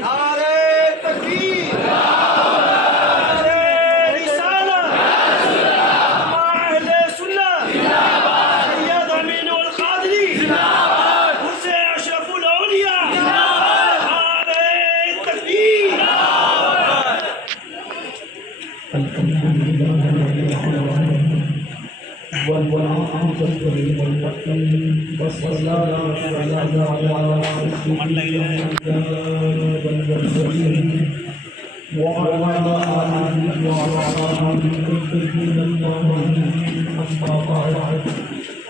نعرہ تکبیر، نعرہ رسالت، اہل سنت، سید امین القادری، حسین اشرف الاولیاء، نعرہ تکبیر۔ والعاقبة للمتقين والصلاة والسلام على سيدنا المرسلين وعلى آله وصحبه الطيبين الطاهرين أما بعد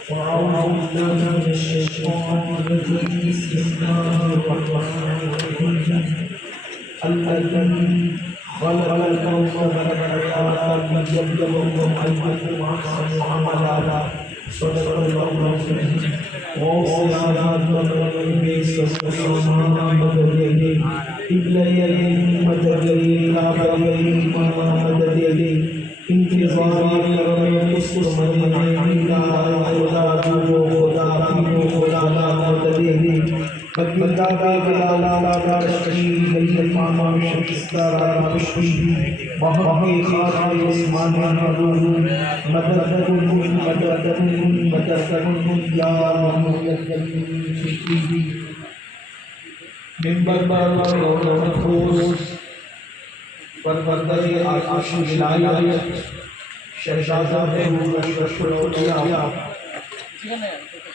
فأعوذ بالله من الشيطان الرجيم بسم الله الرحمن الرحيم الذي خلق الموت والحياة ليبلوكم أيكم أحسن عملا صدق الله العظيم وصيام النبي صلى الله عليه وسلم إبليين مددين كابرين مددين انتظار کرنے مستمدین عیدہ خدا جو خدا پیو خدا لا مددین بکتا بلا لا لا تشکیل گئی ماما شکستہ را بشوی بہمی خاطر اسمان نور مدد کن مدد کن مدد کن یا محمد شکری منبر پر نفوس پروردگار آتش ولایت شہزادہ اشرف الاولیاء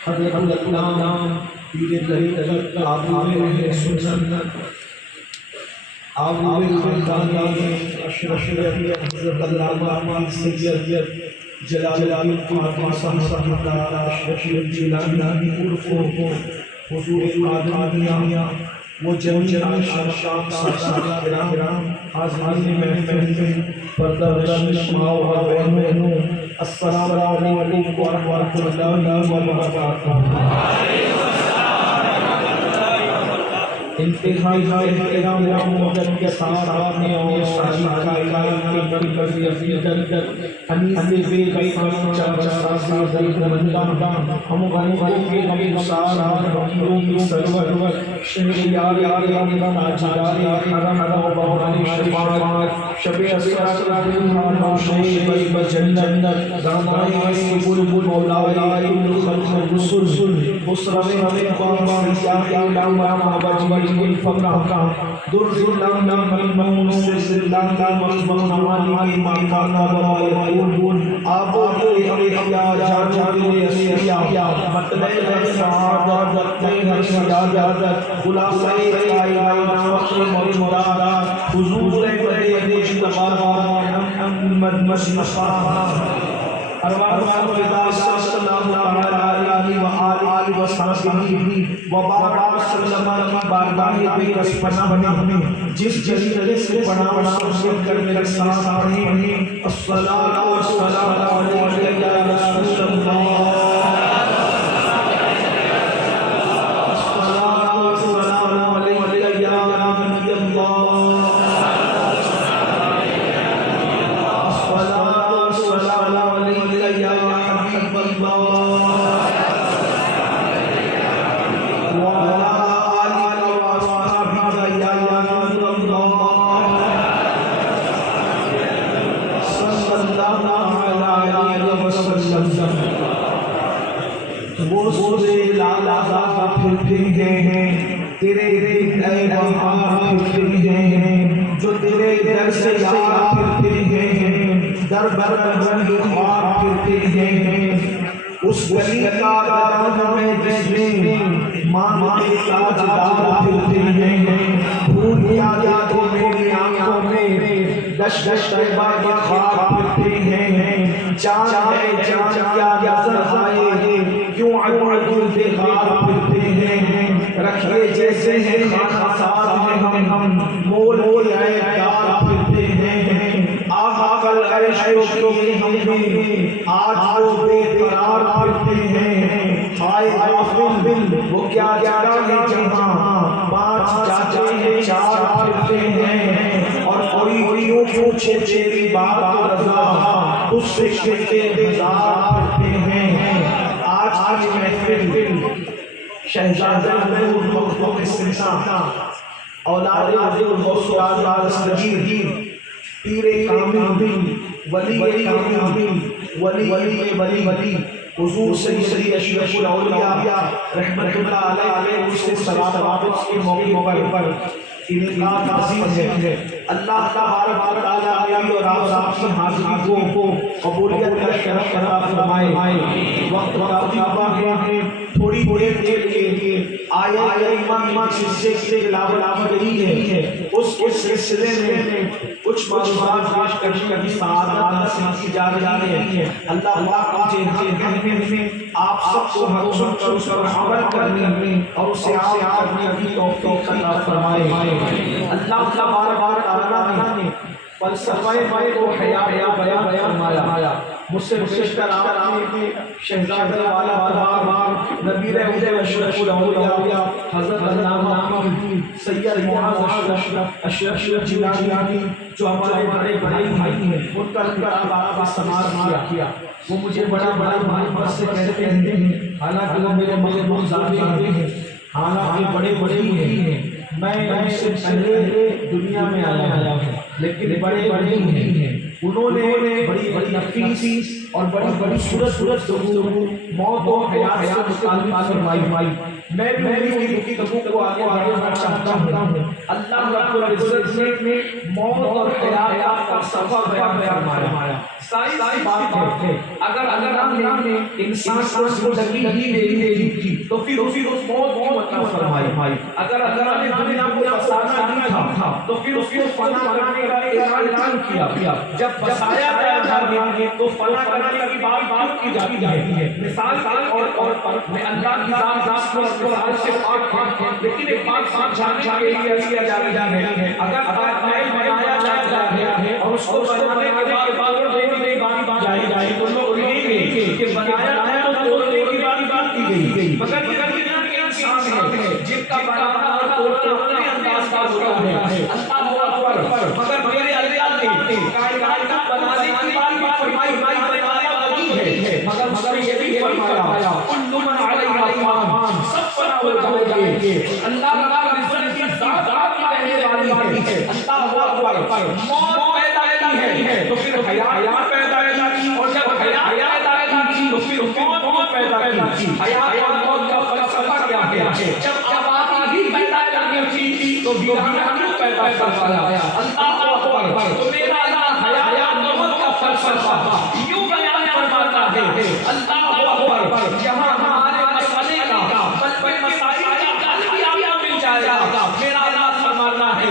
حضرت الاسلام پیر طریقت آبائے سنت آبائے خاندان اشرف حضرت علامہ سید جلال الدین صاحب اشرف الجیلانی عرف حضور قادریہ وہ جمیع شام سادہ کرام حاضرین محفل پردہ نشین ماں و بہنوں السلام علیکم ورحمۃ اللہ وبرکاتہ۔ انتہائی احترام و مدد کے ساتھ آپ نے اور شادی کائنات کے مرکزی عزیزت حنیف بے قسم چاچا سازی مندان ہم غنیوں کے ہم سارا فقیروں کی سرور شہریار تاجدار حرم و بہانی شفاعت شب اسرار نوشین بجنت دانائی بلبل مولائی خلق رسول بصرہ میں قوم سیاہ علامہ بجمل الفقہ در اللہ ملمون سر اللہ مخمون علی ماکانا ومالکون آباد احیاء جاجر اسیاء مطلب سعادت ہر سیادت خلاصہ کائنات وقت موجودات حضور بدیع اجتباہ محمد مصطفیٰ ارواح فدا صلی اللہ علیہ وآلہ وسلم وبارک وسلم کی بارگاہ بے کس پناہ میں جس جلیل سے پناہ سب کر میرے ساتھ پڑھیں الصلاۃ والسلام علیک یا رسول اللہ، الصلاۃ والسلام علیک یا نبی اللہ، تیرے اے بہار پھرتے ہیں جو تیرے در سے یار پھرتے ہیں در بر رنگ خوار پھرتے ہیں اس گلی کا دامن میں جس میں مان کے تاجدار پھرتے ہیں پھول کیا یادوں میری آنکھوں میں دش دش طیبہ کے خواب پھرتے ہیں چاند ہے چاند کیا نظر آئے کیوں عدل بغار پھرتے ہیں رکھے جیسے ہیں خانہ ساز میں ہم مول مول آئے پیار پھرتے ہیں آہا کل عیش کو ہم بھی آج وہ بے قرار پھرتے ہیں ہائے غافل وہ کیا جگہ ہے جہاں پانچ چاچے ہیں چار پھرتے ہیں اور کوئی یوں پوچھے تیری بات رضا اس سے کہتے ہزار پھرتے ہیں آج محفل شہزادہ نور مخلوق استثناء اولاد غوث اعظم دستگیر پیر کامل ولی ولی حضور سیدی اشرف الاولیاء رحمت اللہ علیہ اس سے صلوات کے موقع پر انعقاد عظیم ہے. اللہ تبارک و تعالی اور آپ کی حاضری کو قبولیت کا شرف عطا فرمائے. وقت کا ہے تھوڑی دیر کے لیے آیت کریمہ سلسلے کی تلاوت کی گئی ہے. اس سلسلے میں کچھ معلومات پیش کرنے کی سعادت نصیب کی جا رہی ہے. اللہ پاک مجھے کہنے میں آپ سب کو حکم کر اس پر عمل کرنے اور اسے عام کرنے کی توفیق عطا فرمائے. اللہ تبارک و تعالی نے فلسفہ کو حیا بیان فرمایا. مجھ سے بیشتر آپ نے شہزادہ والا بار نبی اشرف الاولیاء حضرت علامہ سید معاذ اشرف جیلانی جو ہمارے بڑے بھائی ہیں ان کا آپ سمار کیا. وہ مجھے بڑا محبت سے کہتے ہیں حالانکہ وہ میرے مقبول ذاتے ہیں حالانکہ بڑے ہی ہیں. میں ان سے پہلے دنیا میں آیا ہوں لیکن بڑے ہی ہیں. انہوں نے بڑی نفیس اور بڑی صورت موت و حیات سے متعلق فرمائی. میں بھی کی گفتگو کو آگے بڑھانا چاہتا ہوں. اللہ رب العزت نے موت اور حیات کا سبب بیان فرمایا. ساری بات ہے اگر اللہ نے انسان کو زندگی ہی دے دی تو پھر اس موت کو عطا فرمائی. اگر اللہ نے دنیا کو بسانا نہیں تھا تو پھر اس کو فنا کرنے کا اعلان کیا. جب بسایا گیا تو فنا کرنے کی بات کی جاتی ہے. مثال اور میں اللہ کی ذات کو سے پاک ہے لیکن ایک بات سمجھانے کے لیے کیا جا رہا ہے. اگر محل بنایا جا ہے اور اس کو بنانے کے بعد جائے تو لوگ کہیں گے کہ بنایا ہے تو توڑنے کی بات کی گئی. مگر یہ انسان ہے جن کا بنانا اور توڑنا اپنے انداز کا ہوتا ہے. اللہ اکبر. مگر میرے اللہ نے کائنات کا بنانے کی بات فرمائی بنایا والی ہے مگر اس نے یہ بھی فرمایا کل من علیہا فان سب فنا ہو جائیں گے. اللہ رب العزت کی ذات کی رہنے والی ہے. اللہ اکبر. موت پیدا کی ہے تو پھر حیات پیدا کی اور جب حیات پیدا کی تو پھر موت پیدا کی. حیات اور موت کا فلسفہ کیا ہے؟ جب آبادی ہی پیدا کرنی تھی تو ویرانہ کیوں پیدا کروایا؟ اللہ اکبر. تو میرا اللہ حیات اور موت کا فلسفہ یوں بیان فرماتا ہے. اللہ اکبر. یہاں ہمارے مسئلے کا بچپن مسائل کا حل مل جائے گا. میرا اللہ فرماتا ہے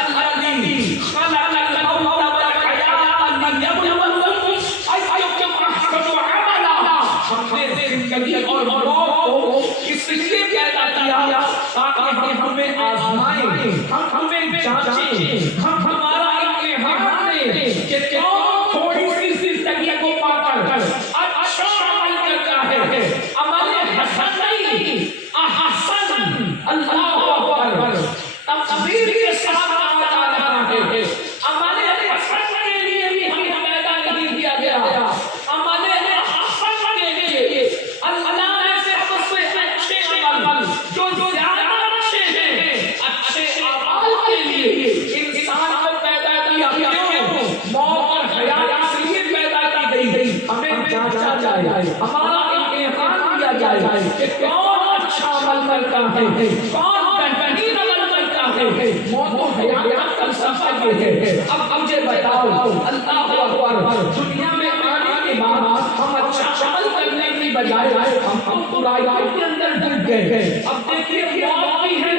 الذی خلق الموت والحیات لیبلوکم ایکم احسن عملا. ہم نے زندگی اور موت کو اس لیے پیدا کیا تاکہ ہمیں آزمائیں, ہمیں جانچیں, ہمارا امتحان لیں کہ کون تھوڑی سی زندگی کو پا کر اچھا عمل کرتا ہے. عمل حسن نہیں احسن. اللہ اکبر. تقدیر کے ساتھ آتا ہے. عمل حسن کے لیے بھی ہمیں پیدا نہیں کیا گیا. عمل حسن کے لیے اللہ نے سے اچھے عمل جو زیادہ اچھے ہیں اچھے اعمال کے لیے انسان کو پیدا کیا. کیوں؟ موت اور حیات اس لیے پیدا کی گئی ہمیں جانچا جائے, ہمارا امتحان لیا جائے کہ کون اچھا عمل کرتا ہے, کون بہترین عمل کرتا ہے. موت و حیات کا سفر یہ ہے. اب مجھے بتاؤ اللہ اکبر. دنیا میں آنے کے بعد ہم اچھا عمل کرنے کی بجائے ہم برائی کے اندر ڈوب گئے. اب دیکھیے موت بھی ہے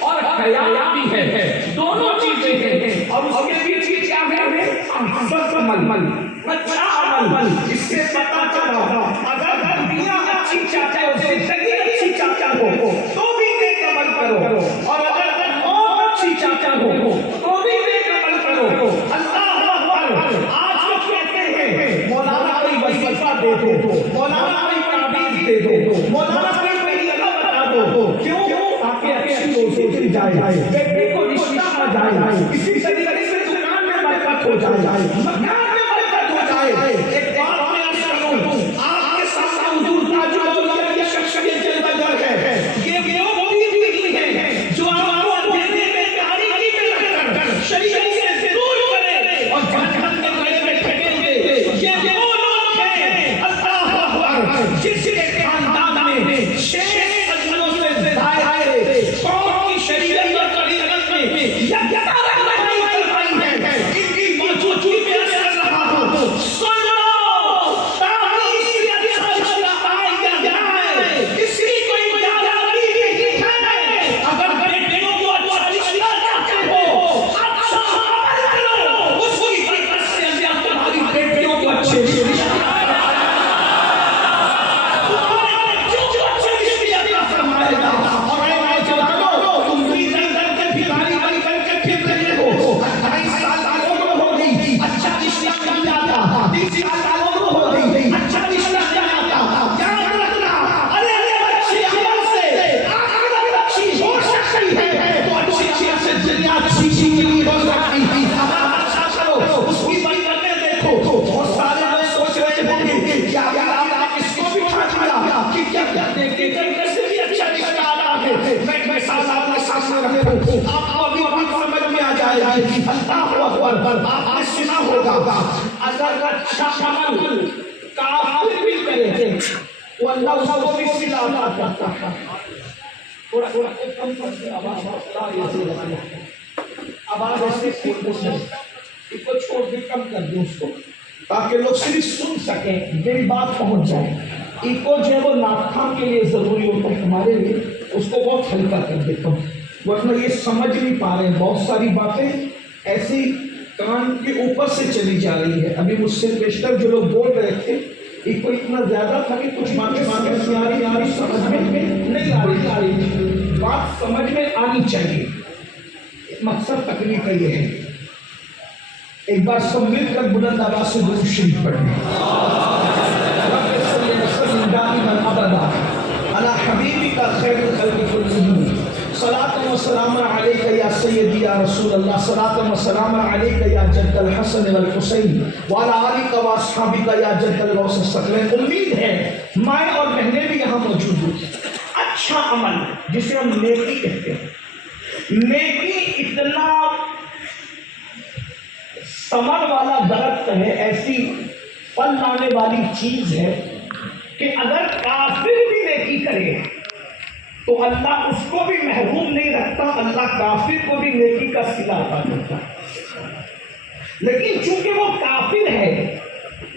اور حیات بھی ہے, دونوں چیزیں ہیں. اور اس کے پیچھے کیا ہے؟ عمل, اچھا عمل. اس سے پتہ چلا اگر دنیا اچھی چاہتے ہو, زندگی اچھی چاہتے ہو تو بھی نیک عمل کرو, اور اگر موت اچھی چاہتے ہو تو بھی نیک عمل کرو. اللہ اکبر. آج لوگ کہتے ہیں مولانا کوئی وظیفہ دے دو, مولانا کوئی تعبیر دے دو, مولانا کوئی جگہ بتا دو. کیوں؟ تاکہ اچھی روزی مل جائے, بیٹے کو رشتہ آ جائے, اسی طریقے سے دکان میں برکت ہو جائے, مکان میں برکت ہو جائے. ایک بات میں عرض کروں, آپ کے سامنے حضور تاج العلماء کی شخصیت جلوہ گر ہے. یہ اچھا عمل کافر بھی کرے تھے وہ اللہ اس کو بھی صلہ عطا کرتا تھا. تھوڑا کم کر دیں آواز ایسے کھولتے سے اس کو چھوڑ کے کم کر دیں اس کو تاکہ لوگ صرف سن سکیں میری بات پہنچ جائے. ایکو جو ہے وہ ناکھاں کے لیے ضروری ہوتا ہے ہمارے لیے, اس کو بہت ہلکا کر دیتا ہوں ورنہ یہ سمجھ نہیں پا رہے ہیں. بہت ساری باتیں ایسی کان کے اوپر سے چلی جا رہی ہے. ابھی مجھ سے بیشتر جو لوگ بول رہے تھے ایک کو اتنا زیادہ تھا کہ کچھ باتیں سمجھ میں نہیں آ رہی. بات سمجھ میں آنی چاہیے. مقصد تکلیف کا یہ ہے. ایک بار سب مل کر بلند آواز سے درود شریف پڑھیں. علی حبیبک خیر الخلق کلہم صلاۃ و سلام علیک یا سیدی یا رسول اللہ صلاۃ و سلام علیک یا جد الحسن والحسین وعلی آلک و اصحابک یا جد الغوث الثقلین. امید ہے مائیں اور بہنیں بھی یہاں موجود ہیں. اچھا عمل جسے ہم نیکی کہتے ہیں, نیکی اتنا ثمر والا درخت ہے, ایسی پھل لانے والی چیز ہے کہ اگر کافر بھی نیکی کرے تو اللہ اس کو بھی محروم نہیں رکھتا, اللہ کافر کو بھی نیکی کا صلہ عطا کرتا. لیکن چونکہ وہ کافر ہے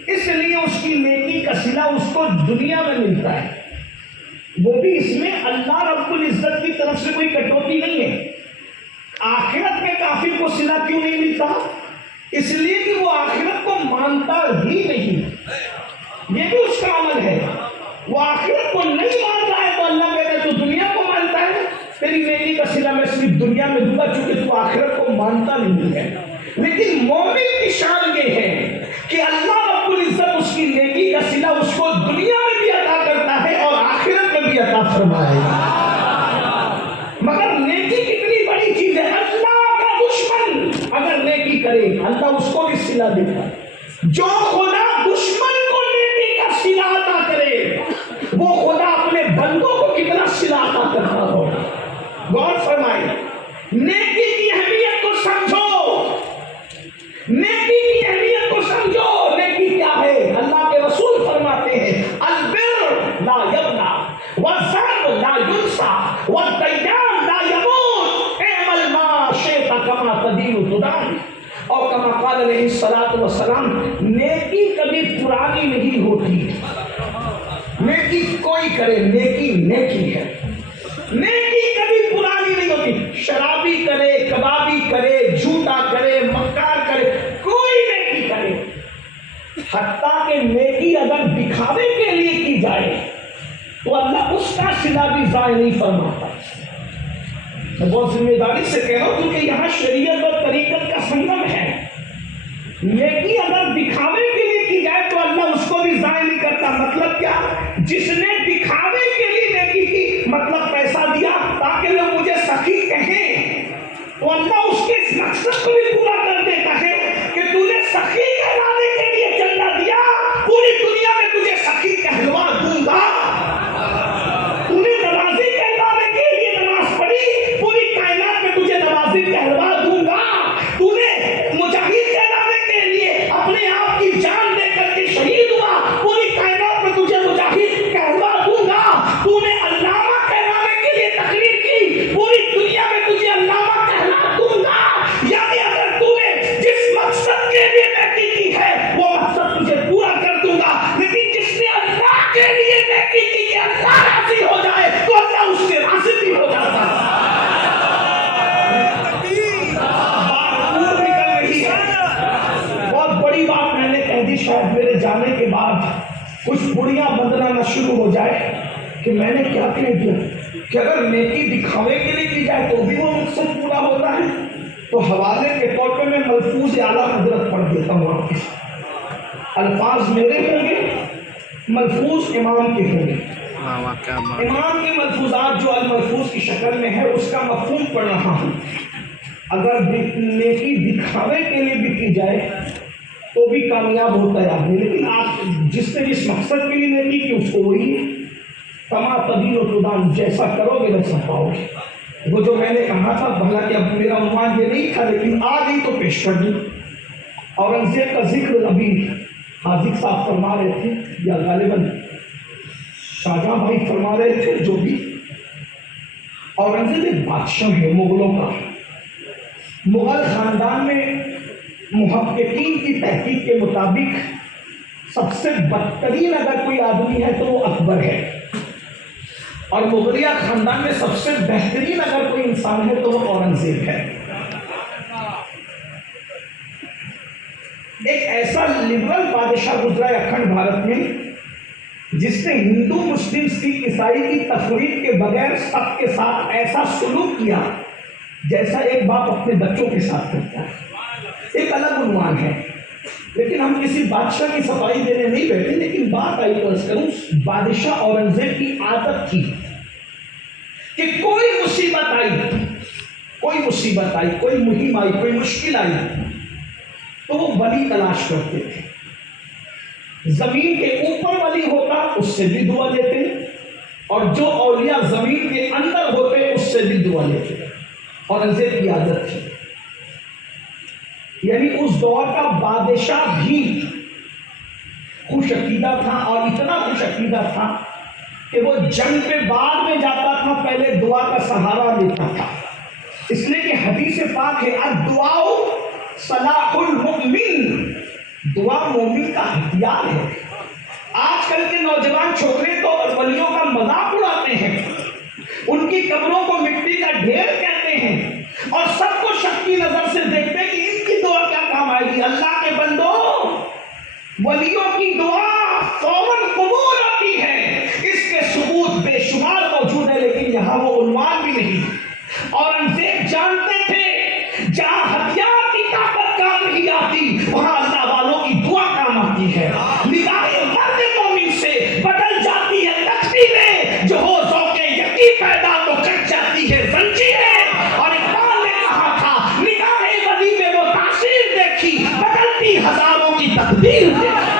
اس لیے اس کی نیکی کا صلہ اس کو دنیا میں ملتا ہے. وہ بھی اس میں اللہ رب العزت کی طرف سے کوئی کٹوتی نہیں ہے. آخرت میں کافر کو صلہ کیوں نہیں ملتا؟ اس لیے کہ وہ آخرت کو مانتا ہی نہیں. یہ بھی اس کا عمل ہے. وہ آخرت کو نہیں مانتا ہے تو اللہ کہتا ہے تو دنیا کو مانتا ہے, تیری نیکی کا صلہ میں صرف دنیا میں دوں گا چونکہ تو آخرت کو مانتا نہیں ہے. لیکن مومن کی شان یہ ہے کہ اللہ رب العزت اس کی نیکی کا صلہ اس کو دنیا میں بھی عطا کرتا ہے اور آخرت میں بھی عطا فرمائے گا. مگر نیکی کتنی بڑی چیز ہے. اللہ کا دشمن اگر نیکی کرے اللہ اس کو بھی صلہ دیتا ہے. جو خدا دشمن کو نیکی کا صلہ عطا کرے وہ خدا اپنے بندوں کو کتنا صلہ عطا کرتا ہوگا. غور فرمائے, نیکی کی اہمیت کو سمجھو, نیکی کی اہمیت کو سمجھو. نیکی کیا ہے؟ اللہ کے رسول فرماتے ہیں البر لا یبلا والذنب لا ینسا والدیان لا یموت اعمل ما شئت کما تدین تدان. اور کما قال علیہ الصلوۃ والسلام, نیکی کبھی پرانی نہیں ہوتی. نیکی کوئی کرے نیکی نیکی ہے. نیکی کبھی پرانی نہیں ہوتی. شرابی کرے, کبابی کرے, جھوٹا کرے, مکار کرے, کوئی نیکی کرے, حتیٰ کہ نیکی اگر دکھاوے کے لیے کی جائے تو اللہ اس کا صلہ بھی ضائع نہیں فرماتا. میں بہت ذمہ داری سے کہہ رہا ہوں کیونکہ یہاں شریعت اور طریقت کا سنگم ہے. نیکی اگر دکھاوے کے لیے کی جائے تو اللہ اس کو بھی ضائع نہیں کرتا. مطلب کیا؟ جس نے دکھاوے کے لیے نیکی کی, مطلب پیسہ دیا تاکہ لوگ مجھے سخی کہیں, تو اللہ اس کے اس مقصد کو بھی پورا کر دیتا ہے کہ تو نے سخی کہلانے کے لیے چندہ دیا, پوری دنیا میں تجھے سخی کہلوا دوں گا. تو نے نمازی کہلانے کے لیے نماز پڑھی, پوری کائنات میں تجھے نمازی کہلوا دوں گا. تو نے مجاہد کہلانے کے لیے اپنے آپ کی جان دے کر کے شہید ہوا, پوری کائنات میں تجھے مجاہد کہلوا دوں گا. تو نے علامہ کہلانے کے لیے تقریر کی, پوری دنیا میں تجھے علامہ کہلا دوں گا. یعنی اگر تو نے جس مقصد کے لیے نیکی کی ہے وہ مقصد تجھے پورا کر دوں گا. لیکن جس نے اللہ کے لیے نیکی کی کہ اللہ راضی ہو جائے تو اللہ اس کے راضی بھی ہو جاتا ہے. بہت بڑی بات میں نے کہہ دی. شاید میرے جانے کے بعد کچھ بڑیاں بدلانا شروع ہو جائے کہ میں نے کیا کہہ دیا کہ اگر نیکی دکھاوے کے لیے کی جائے تو بھی وہ مقصد پورا ہوتا ہے. تو حوالے کے طور پہ میں ملفوظ اعلیٰ حضرت پڑھ دیتا ہوں آپ کے. الفاظ میرے ہوں گے, ملفوظ امام کے ہوں گے. امام کے ملفوظات جو الملفوظ کی شکل میں ہے اس کا مفہوم پڑھ رہا ہوں. اگر نیکی دکھاوے کے لیے بھی کی جائے تو بھی کامیاب ہوتا ہے آدمی. لیکن آپ جس نے جس مقصد کے لیے نیکی کی اس کو وہی کما تدین و تدان, جیسا کرو گے ویسا پاؤ گے. وہ جو میں نے کہا تھا, حالانکہ اب میرا عنوان یہ نہیں تھا لیکن آ گئی تو پیش کر دوں. اورنگزیب کا ذکر ابھی حاجی صاحب فرما رہے تھے یا غالباً شاہجہاں بھائی فرما رہے تھے، جو بھی اورنگزیب ایک بادشاہ ہے مغلوں کا. مغل خاندان میں محققین کی تحقیق کے مطابق سب سے بدترین اگر کوئی آدمی ہے تو وہ اکبر ہے، اور مغلیہ خاندان میں سب سے بہترین اگر کوئی انسان ہے تو وہ اورنگزیب ہے. ایک ایسا لبرل بادشاہ گزرا ہے اکھنڈ بھارت میں جس نے ہندو مسلم سکھ عیسائی کی تفریق کے بغیر سب کے ساتھ ایسا سلوک کیا جیسا ایک باپ اپنے بچوں کے ساتھ کرتا ہے. ایک الگ عنوان ہے، لیکن ہم کسی بادشاہ کی صفائی دینے نہیں بیٹھے. لیکن بات آئی تو عرض کروں، بادشاہ اورنگزیب کی عادت تھی کہ کوئی مصیبت آئی، کوئی مہم آئی، کوئی مشکل آئی تو وہ ولی تلاش کرتے تھے. زمین کے اوپر ولی ہوتا اس سے بھی دعا لیتے، اور جو اولیاء زمین کے اندر ہوتے اس سے بھی دعا لیتے. اورنگزیب کی عادت تھی. یعنی اس دور کا بادشاہ بھی خوش عقیدہ تھا، اور اتنا خوش عقیدہ تھا کہ وہ جنگ پہ بعد میں جاتا تھا، پہلے دعا کا سہارا لیتا تھا. اس لیے کہ حدیث پاک ہے الدعاء صلاح المؤمن، دعا مومن کا ہتھیار ہے. آج کل کے نوجوان چھوکرے تو ولیوں کا مذاق اڑاتے ہیں، ان کی قبروں کو مٹی کا ڈھیر کہتے ہیں، اور سب کو شک کی نظر سے دیکھتے ہیں کہ ان کی دعا کیا کام آئے گی. اللہ کے بندو، ولیوں کی دعا فوراً قبول ہوتی ہے، اس کے ثبوت بے شمار موجود ہے، لیکن یہاں وہ عنوان بھی نہیں. اورنگزیب جانتے تھے جہاں ہتھیار کی طاقت کام نہیں آتی وہاں اللہ والوں کی دعا کام آتی ہے. نگاہ مرد مومن سے بدل جاتی ہے تقدیریں، جو ہو ذوق یقین پیدا تو کٹ جاتی ہے زنجیریں. اور اقبال نے کہا تھا نگاہ ولی میں وہ تاثیر دیکھی بدلتی ہزاروں کی تقدیر دیکھی.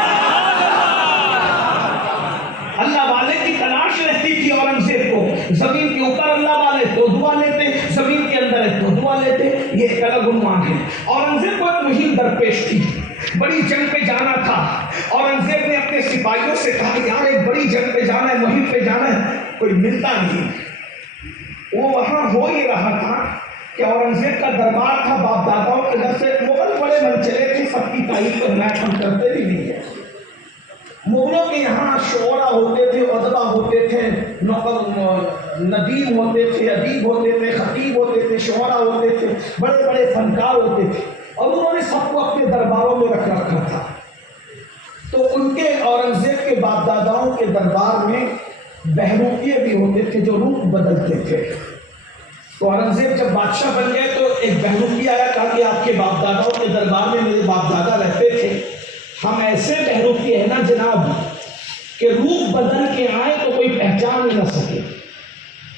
اللہ والے کی تلاش رہتی تھی اورنگزیب کو. زمین کے اوپر اللہ والے تو دعا لیتے، زمین کے اندر ہے تو دعا لیتے. یہ ایک الگ عنوان ہے. اورنگزیب کو ایک مہم درپیش تھی، بڑی جنگ پہ جانا تھا. اورنگزیب نے اپنے سپاہیوں سے کہا یار ایک بڑی جنگ پہ جانا ہے، مہم پہ جانا ہے، کوئی ملتا نہیں. وہ وہاں ہو ہی رہا تھا کہ اورنگزیب کا دربار تھا باپ داداؤں کے گھر سے. مغل بڑے من چلے تھے، سب کی تعریف کو حمایت ہم کرتے بھی نہیں ہیں. مغلوں کے یہاں شعرا ہوتے تھے، ادبا ہوتے تھے، ندیم ہوتے تھے، ادیب ہوتے تھے، خطیب ہوتے تھے، شعرا ہوتے تھے، بڑے بڑے فنکار ہوتے تھے، اور انہوں نے سب کو اپنے درباروں میں رکھ رکھا تھا. تو ان کے اورنگزیب کے باپ داداؤں کے دربار میں بہروپیے بھی ہوتے تھے جو روپ بدلتے تھے. تو اورنگزیب جب بادشاہ بن گئے تو ایک بہروپی آیا، کہا کہ آپ کے باپ داداؤں کے دربار میں میرے باپ دادا رہتے تھے، ہم ایسے بہروپی ہیں نا جناب کہ روپ بدل کے آئے تو کوئی پہچان ہی نہ سکے.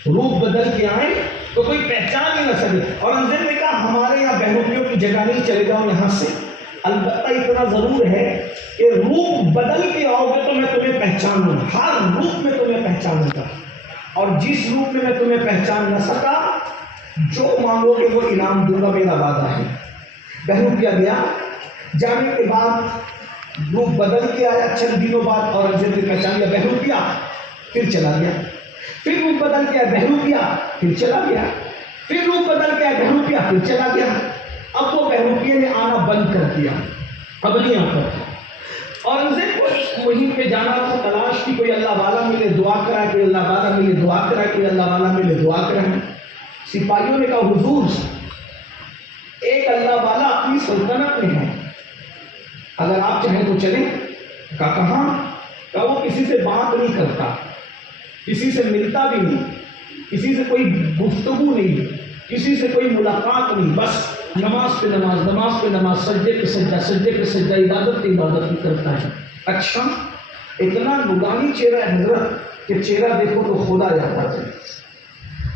روپ بدل کے آئے تو کوئی پہچان ہی نہ سکے. اورنگزیب نے کہا ہمارے یہاں بہروپیوں کی جگہ نہیں، چلے جاؤ یہاں سے. البتہ اتنا ضرور ہے کہ روپ بدل کے آؤ گے تو میں تمہیں پہچان لوں، ہر روپ میں تمہیں پہچانوں گا، اور جس روپ میں تمہیں پہچان نہ سکا جو مانگو گے وہ انعام دوں گا، میرا وعدہ ہے. بہروپیہ گیا، جانے کے بعد روپ بدل کے آیا. چند دنوں بعد اورنگزیب نے پہچان لیا بہروپیہ، پھر چلا گیا. پھر روپ بدل کے آیا بہروپیہ، پھر چلا گیا. پھر روپ بدل کے آیا بہروپیہ، پھر چلا گیا. اب وہ بہروپیہ نے آنا بند کر دیا، اب نہیں آتا تھا. اورنگزیب کو اس مہم پہ جانا تھا، تلاش کی کوئی اللہ والا ملے دعا کرائے، کوئی اللہ والا ملے دعا کرائے، کوئی اللہ والا ملے دعا کرائے. سپاہیوں نے کہا حضور ایک اللہ والا اپنی سلطنت میں ہے، اگر آپ چاہیں تو چلیں. کہا کہاں؟ کہا وہ کسی سے بات نہیں کرتا، کسی سے ملتا بھی نہیں، کسی سے کوئی گفتگو نہیں، کسی سے کوئی ملاقات نہیں، بس نماز پہ نماز، نماز پہ نماز، سجدے پہ سجدہ، سجدے پہ سجدہ، عبادت پہ عبادت بھی کرتا ہے. اچھا اتنا نورانی چہرہ ہے حضرت کہ چہرہ دیکھو تو خدا یاد آ جائے.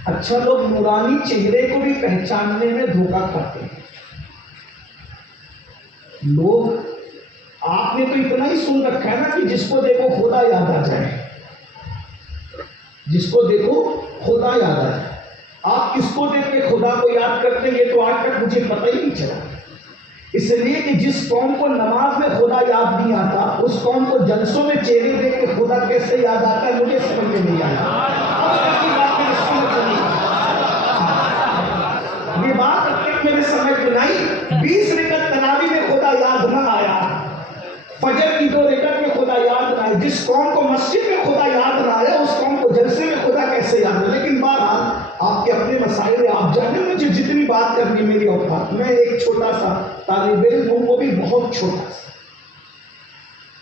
اچھا لوگ نورانی چہرے کو بھی پہچاننے میں دھوکہ کھاتے ہیں. لوگ آپ نے تو اتنا ہی سن رکھا ہے نا کہ جس کو دیکھو خدا یاد آ جائے، جس کو دیکھو خدا یاد آ جائے. آپ کس کو دیکھ کے خدا کو یاد کرتے ہیں یہ تو آج تک مجھے پتہ ہی نہیں چلا. اس لیے کہ جس قوم کو نماز میں خدا یاد نہیں آتا اس قوم کو جلسوں میں چہرے دیکھ کے خدا کیسے یاد آتا ہے مجھے سمجھ میں نہیں آیا. یہ بات میرے سمجھ میں نہیں. 20 رکعت تراویح میں خدا یاد نہ آیا, فجر کی 2 رکعت میں خدا یاد نہ آئے. جس قوم کو مسجد میں خدا یاد نہ آیا اس قوم کو جلسے میں خدا کیسے یاد ہے. لیکن بہرحال آپ کے اپنے مسائل آپ جانیں. مجھے جتنی بات کرنی میری اوقات, میں ایک چھوٹا سا طالب علم ہوں, وہ بھی بہت چھوٹا سا,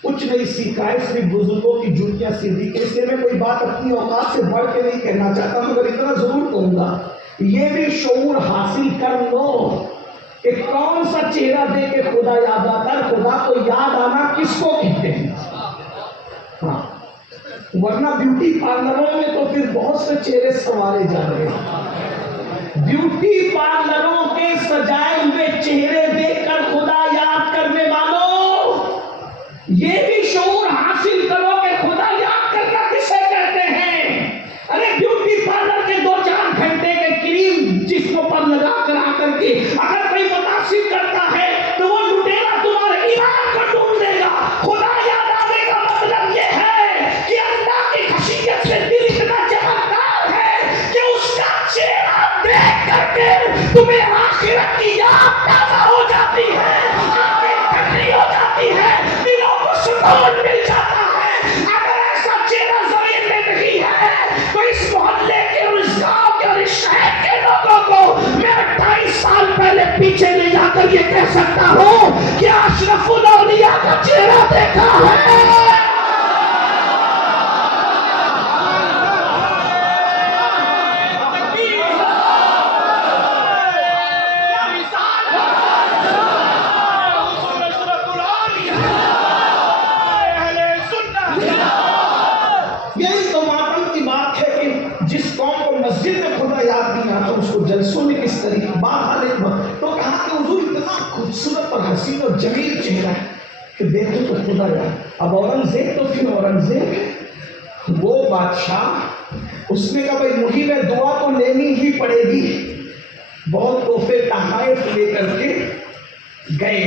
کچھ نہیں سیکھا ہے, صرف بزرگوں کی جوتیاں سیدھی کے. اس لیے میں کوئی بات اپنی اوقات سے بڑھ کے نہیں کہنا چاہتا, مگر اتنا ضرور کہوں گا یہ بھی شعور حاصل کر لو کہ کون سا چہرہ دیکھ کے خدا یاد آتا ہے. خدا کو یاد آنا کس کو کہتے ہیں؟ ہاں, ورنہ بیوٹی پارلروں میں تو پھر بہت سے چہرے سنوارے جا رہے ہیں. بیوٹی پارلروں کے سجائے ہوئے چہرے دیکھ کر خدا یاد کرنے والوں, یہ بھی شعور حاصل کرو کہ خدا یاد کرنا کسے کہتے ہیں. ارے بیوٹی پارلر کے 2-4 گھنٹے کے کریم جسم پر لگا کر آ کر کے اگر کوئی متاثر کرتا ہے تو وہ لٹیرا تمہارے ایمان کو ڈھونڈ دے گا. خدا یاد آنے کا مطلب یہ ہے کہ اللہ کی خشیت سے دل اتنا چمکدار ہے کہ اس کا چہرہ دیکھ کر کے تمہیں آخرت کی یاد تازہ ہو جاتی ہے, آنکھیں ٹھنڈی ہو جاتی ہے, دلوں کو سکون مل جاتا ہے. اگر ایسا چہرہ زمین میں نہیں ہے تو اس محلے کے اور اس گاؤں کے اور اس شہر کے لوگوں کو میں 28 سال پہلے پیچھے لے جا کر یہ کہہ سکتا ہوں کہ اشرف الاولیاء کا چہرہ دیکھا ہے. یہی تو ماتم کی بات ہے کہ جس قوم کو مسجد میں خدا یاد نہیں آتا اس کو جلسوں میں کس طریقے بات. تو کہا کہ حضور اتنا خوبصورت اور حسین اور جمیل چہرہ ہے کہ دیکھو تو خدا یاد. اب اورنگزیب تو پھر اورنگزیب وہ بادشاہ, اس نے کہا بھائی مجھے دعا تو لینی ہی پڑے گی. بہت تحفے تحائف لے کر کے گئے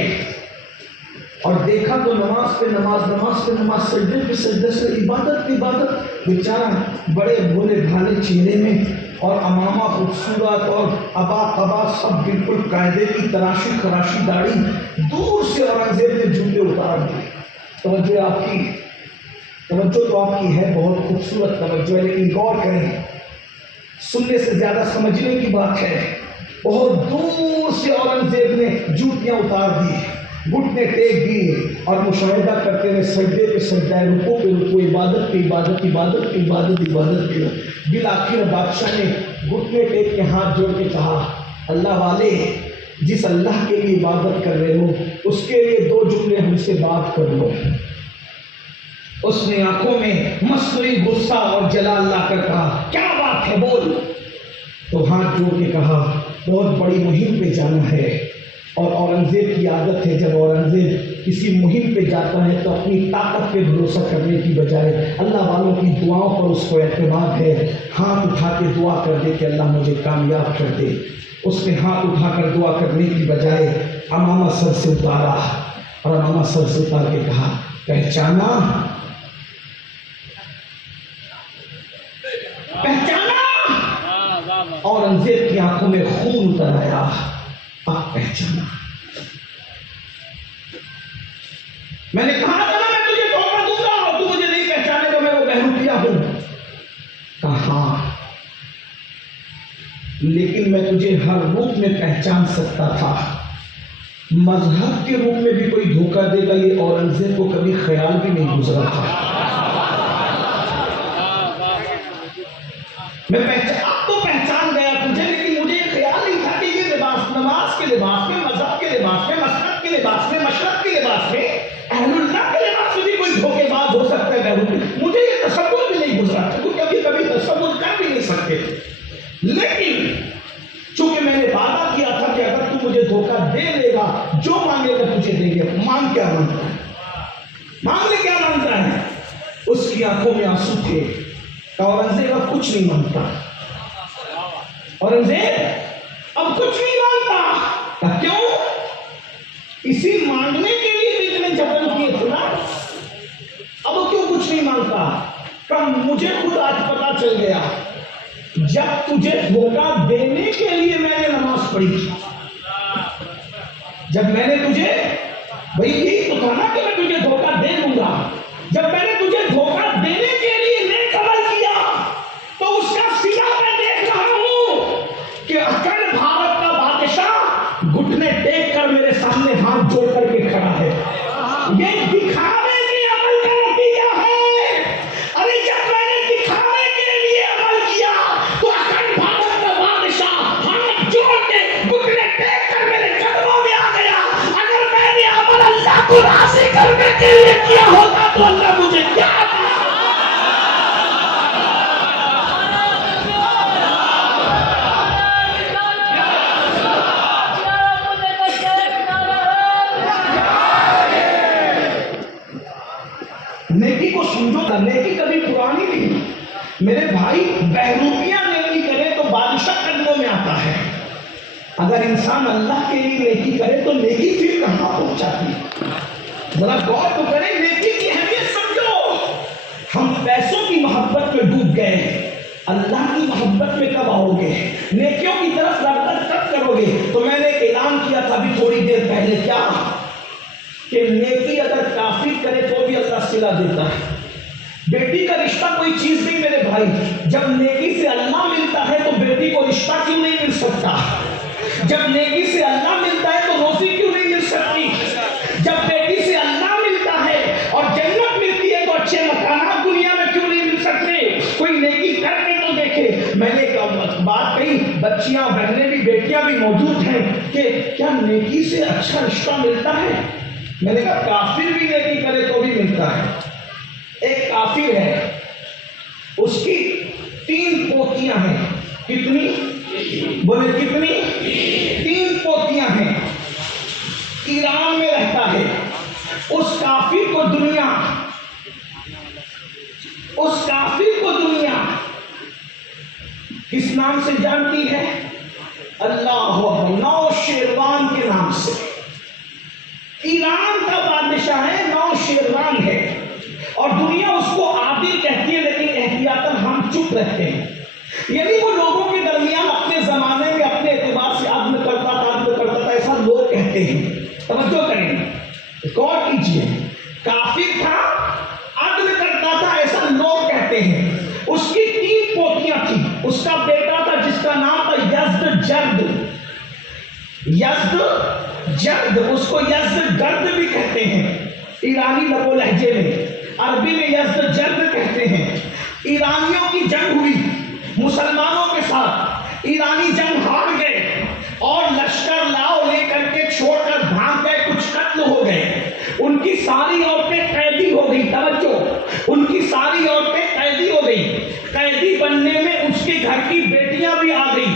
اور دیکھا تو نماز پہ نماز, نماز پہ نماز, سجدے پہ سجدے سے عبادت پہ عبادت. بیچارہ بڑے بھولے بھالے چہرے میں اور امامہ خوبصورت اور ابا قبا سب بالکل قاعدے کی تراشی خراشی داڑھی. دور سے اورنگزیب نے جوتے اتار دیے. توجہ آپ کی, توجہ تو آپ کی ہے, بہت خوبصورت توجہ ہے, لیکن غور کریں, سننے سے زیادہ سمجھنے کی بات ہے. بہت دور سے اورنگزیب نے جوتیاں اتار دی, گھٹنے ٹیک دیے اور مشاہدہ کرتے ہوئے سجدے پہ سجدہ, رکوع پہ رکوع, عبادت پہ عبادت, عبادت پہ عبادت, عبادت پہ. بالآخر بادشاہ نے گھٹنے ٹیک کے ہاتھ جوڑ کے کہا اللہ والے جس اللہ کے لیے عبادت کر رہے ہو اس کے لیے 2 جملے ہم سے بات کر لو. اس نے آنکھوں میں مصنوعی غصہ اور جلال لا کر کہا کیا بات ہے بول. تو ہاتھ جوڑ کے کہا بہت بڑی مہم پہ جانا ہے. اور اورنگزیب کی عادت ہے جب اورنگزیب کسی مہم پہ جاتا ہے تو اپنی طاقت پہ بھروسہ کرنے کی بجائے اللہ والوں کی دعاؤں پر اس کو اعتماد ہے. ہاتھ اٹھا کے دعا کر دے کہ اللہ مجھے کامیاب کر دے. اس نے ہاتھ اٹھا کر دعا کرنے کی بجائے امامہ سر سے اتارا اور امامہ سر سے اتار کے کہا پہچانا, پہچانا. اورنگزیب کی آنکھوں میں خون اتر آیا. آپ پہچانا. میں نے کہا تھا نا میں تجھے دھوکہ دوں گا اور تو مجھے نہیں پہچانے گا, میں وہ بہروپیہ ہوں. کہا لیکن میں تجھے ہر روپ میں پہچان سکتا تھا. مذہب کے روپ میں بھی کوئی دھوکہ دے گا یہ اورنگزیب کو کبھی خیال بھی نہیں گزرا تھا. میں اب تو پہچان گیا تجھے, لیکن مجھے یہ خیال نہیں تھا کہ یہ لباس نماز کے لباس میں, مذہب کے لباس میں, مسلک کے لباس میں, مشرق کے لباس میں, اہل اللہ کے لباس میں بھی کوئی دھوکے باز ہو سکتا ہے. مجھے یہ تصور بھی نہیں گزرا تھا, تو کبھی کبھی تصور کر بھی نہیں سکتے. لیکن چونکہ میں نے وعدہ کیا تھا کہ اگر تو مجھے دھوکہ دے لے گا جو مانگے گا تجھے دیں گے. مانگ کیا مانگتا ہے, مانگنے کیا مانگتا ہے. اس کی آنکھوں میں آنسو تھے. اورنگزیب اب کچھ نہیں مانگتا, اورنگزیب اب کچھ نہیں مانگتا. کیوں؟ اسی مانگنے کے لیے بیچ میں جبرن کیے تھے نا. اب وہ کیوں کچھ نہیں مانگتا؟ کم مجھے خود آج پتا چل گیا جب تجھے دھوکہ دینے کے لیے میں نے نماز پڑھی. جب میں نے تجھے بھئی یہی تو تھا نا کہ میں تجھے دھوکہ دے دوں گا. جب میں نے تجھے دھوکہ دینے کے لیے نیک عمل کیا تو اس کا صلہ میں دیکھ رہا ہوں کہ اکڑ بھارت کا بادشاہ گھٹنے ٹیک کر میرے سامنے ہاتھ جوڑ کر کے کھڑا ہے. یہ دکھاوے کے عمل کا نتیجہ ہے. ارے جب میں نے دکھاوے کے لیے عمل کیا تو اکڑ بھارت کا بادشاہ ہاتھ جوڑ کے گھٹنے ٹیک کر میرے قدموں میں آ گیا. اگر میں نے عمل اللہ کو راضی کرنے کے لیے کیا ہوتا تو اللہ مجھے کیا نیکی کو سمجھو نا. نیکی کبھی پرانی نہیں. میرے بھائی بہروپیاں نیکی کرے تو بادشاہ قدموں میں آتا ہے. اگر انسان اللہ کے لیے نیکی کرے تو نیکی پھر کہاں پہنچاتی ہے؟ ذرا غور تو کریں. نیکی کی اہمیت سمجھو. ہم پیسوں کی محبت میں ڈوب گئے. اللہ کی محبت میں کب آؤ گے؟ نیکیوں کی طرف رغبت کب کرو گے؟ تو میں نے ایک اعلان کیا تھا ابھی تھوڑی دیر پہلے کیا کہ نیکی اگر کافر کرے تو بھی اللہ صلہ دیتا ہے. بیٹی کا رشتہ کوئی چیز نہیں میرے بھائی. جب نیکی سے اللہ ملتا ہے تو بیٹی کو رشتہ کیوں نہیں مل سکتا؟ جب نیکی سے اللہ ملتا ہے تو روزی کیوں نہیں مل سکتی؟ جب بیٹی سے اللہ ملتا ہے اور جنت ملتی ہے تو اچھے مکانات دنیا میں کیوں نہیں مل سکتے؟ کوئی نیکی کر کے تو دیکھے. میں نے بات کہی بچیاں بہنیں بھی بیٹیاں بھی موجود ہیں کہ کیا نیکی سے اچھا رشتہ ملتا ہے؟ میں نے کہا کافر بھی نیکی کرے تو بھی ملتا ہے. ایک کافر ہے اس کی 3 پوتیاں ہیں. کتنی؟ بولے کتنی؟ 3 پوتیاں ہیں. ایران میں رہتا ہے. اس کافر کو دنیا کس نام سے جانتی ہے؟ اللہ اکبر. نو شیروان کے نام سے. ایران کا بادشاہ ہے، نو شیروان ہے اور دنیا اس کو عادل کہتی ہے لیکن احتیاطاً ہم چپ رہتے ہیں. یعنی وہ لوگوں کے درمیان اپنے زمانے میں اپنے اعتبار سے عدل کرتا تھا ایسا لوگ کہتے ہیں. توجہ کریں، غور کیجیے. کافر تھا، عدل کرتا تھا ایسا لوگ کہتے ہیں. اس کی 3 پوتیاں تھیں. اس کا بیٹا تھا جس کا نام تھا یزدجرد. اس کو یزدگرد بھی کہتے ہیں ایرانی لب و لہجے میں. عربی میں یزدجرد کہتے ہیں. ایرانیوں کی جنگ ہوئی مسلمانوں کے ساتھ. ایرانی جنگ ہار گئے اور لشکر لاؤ لے کر کے چھوڑ کر بھاگ گئے. کچھ قتل ہو گئے. ان کی ساری عورتیں قیدی ہو گئی. توجہ، ان کی ساری عورتیں قیدی ہو گئی. قیدی بننے میں اس کے گھر کی بیٹیاں بھی آ گئی.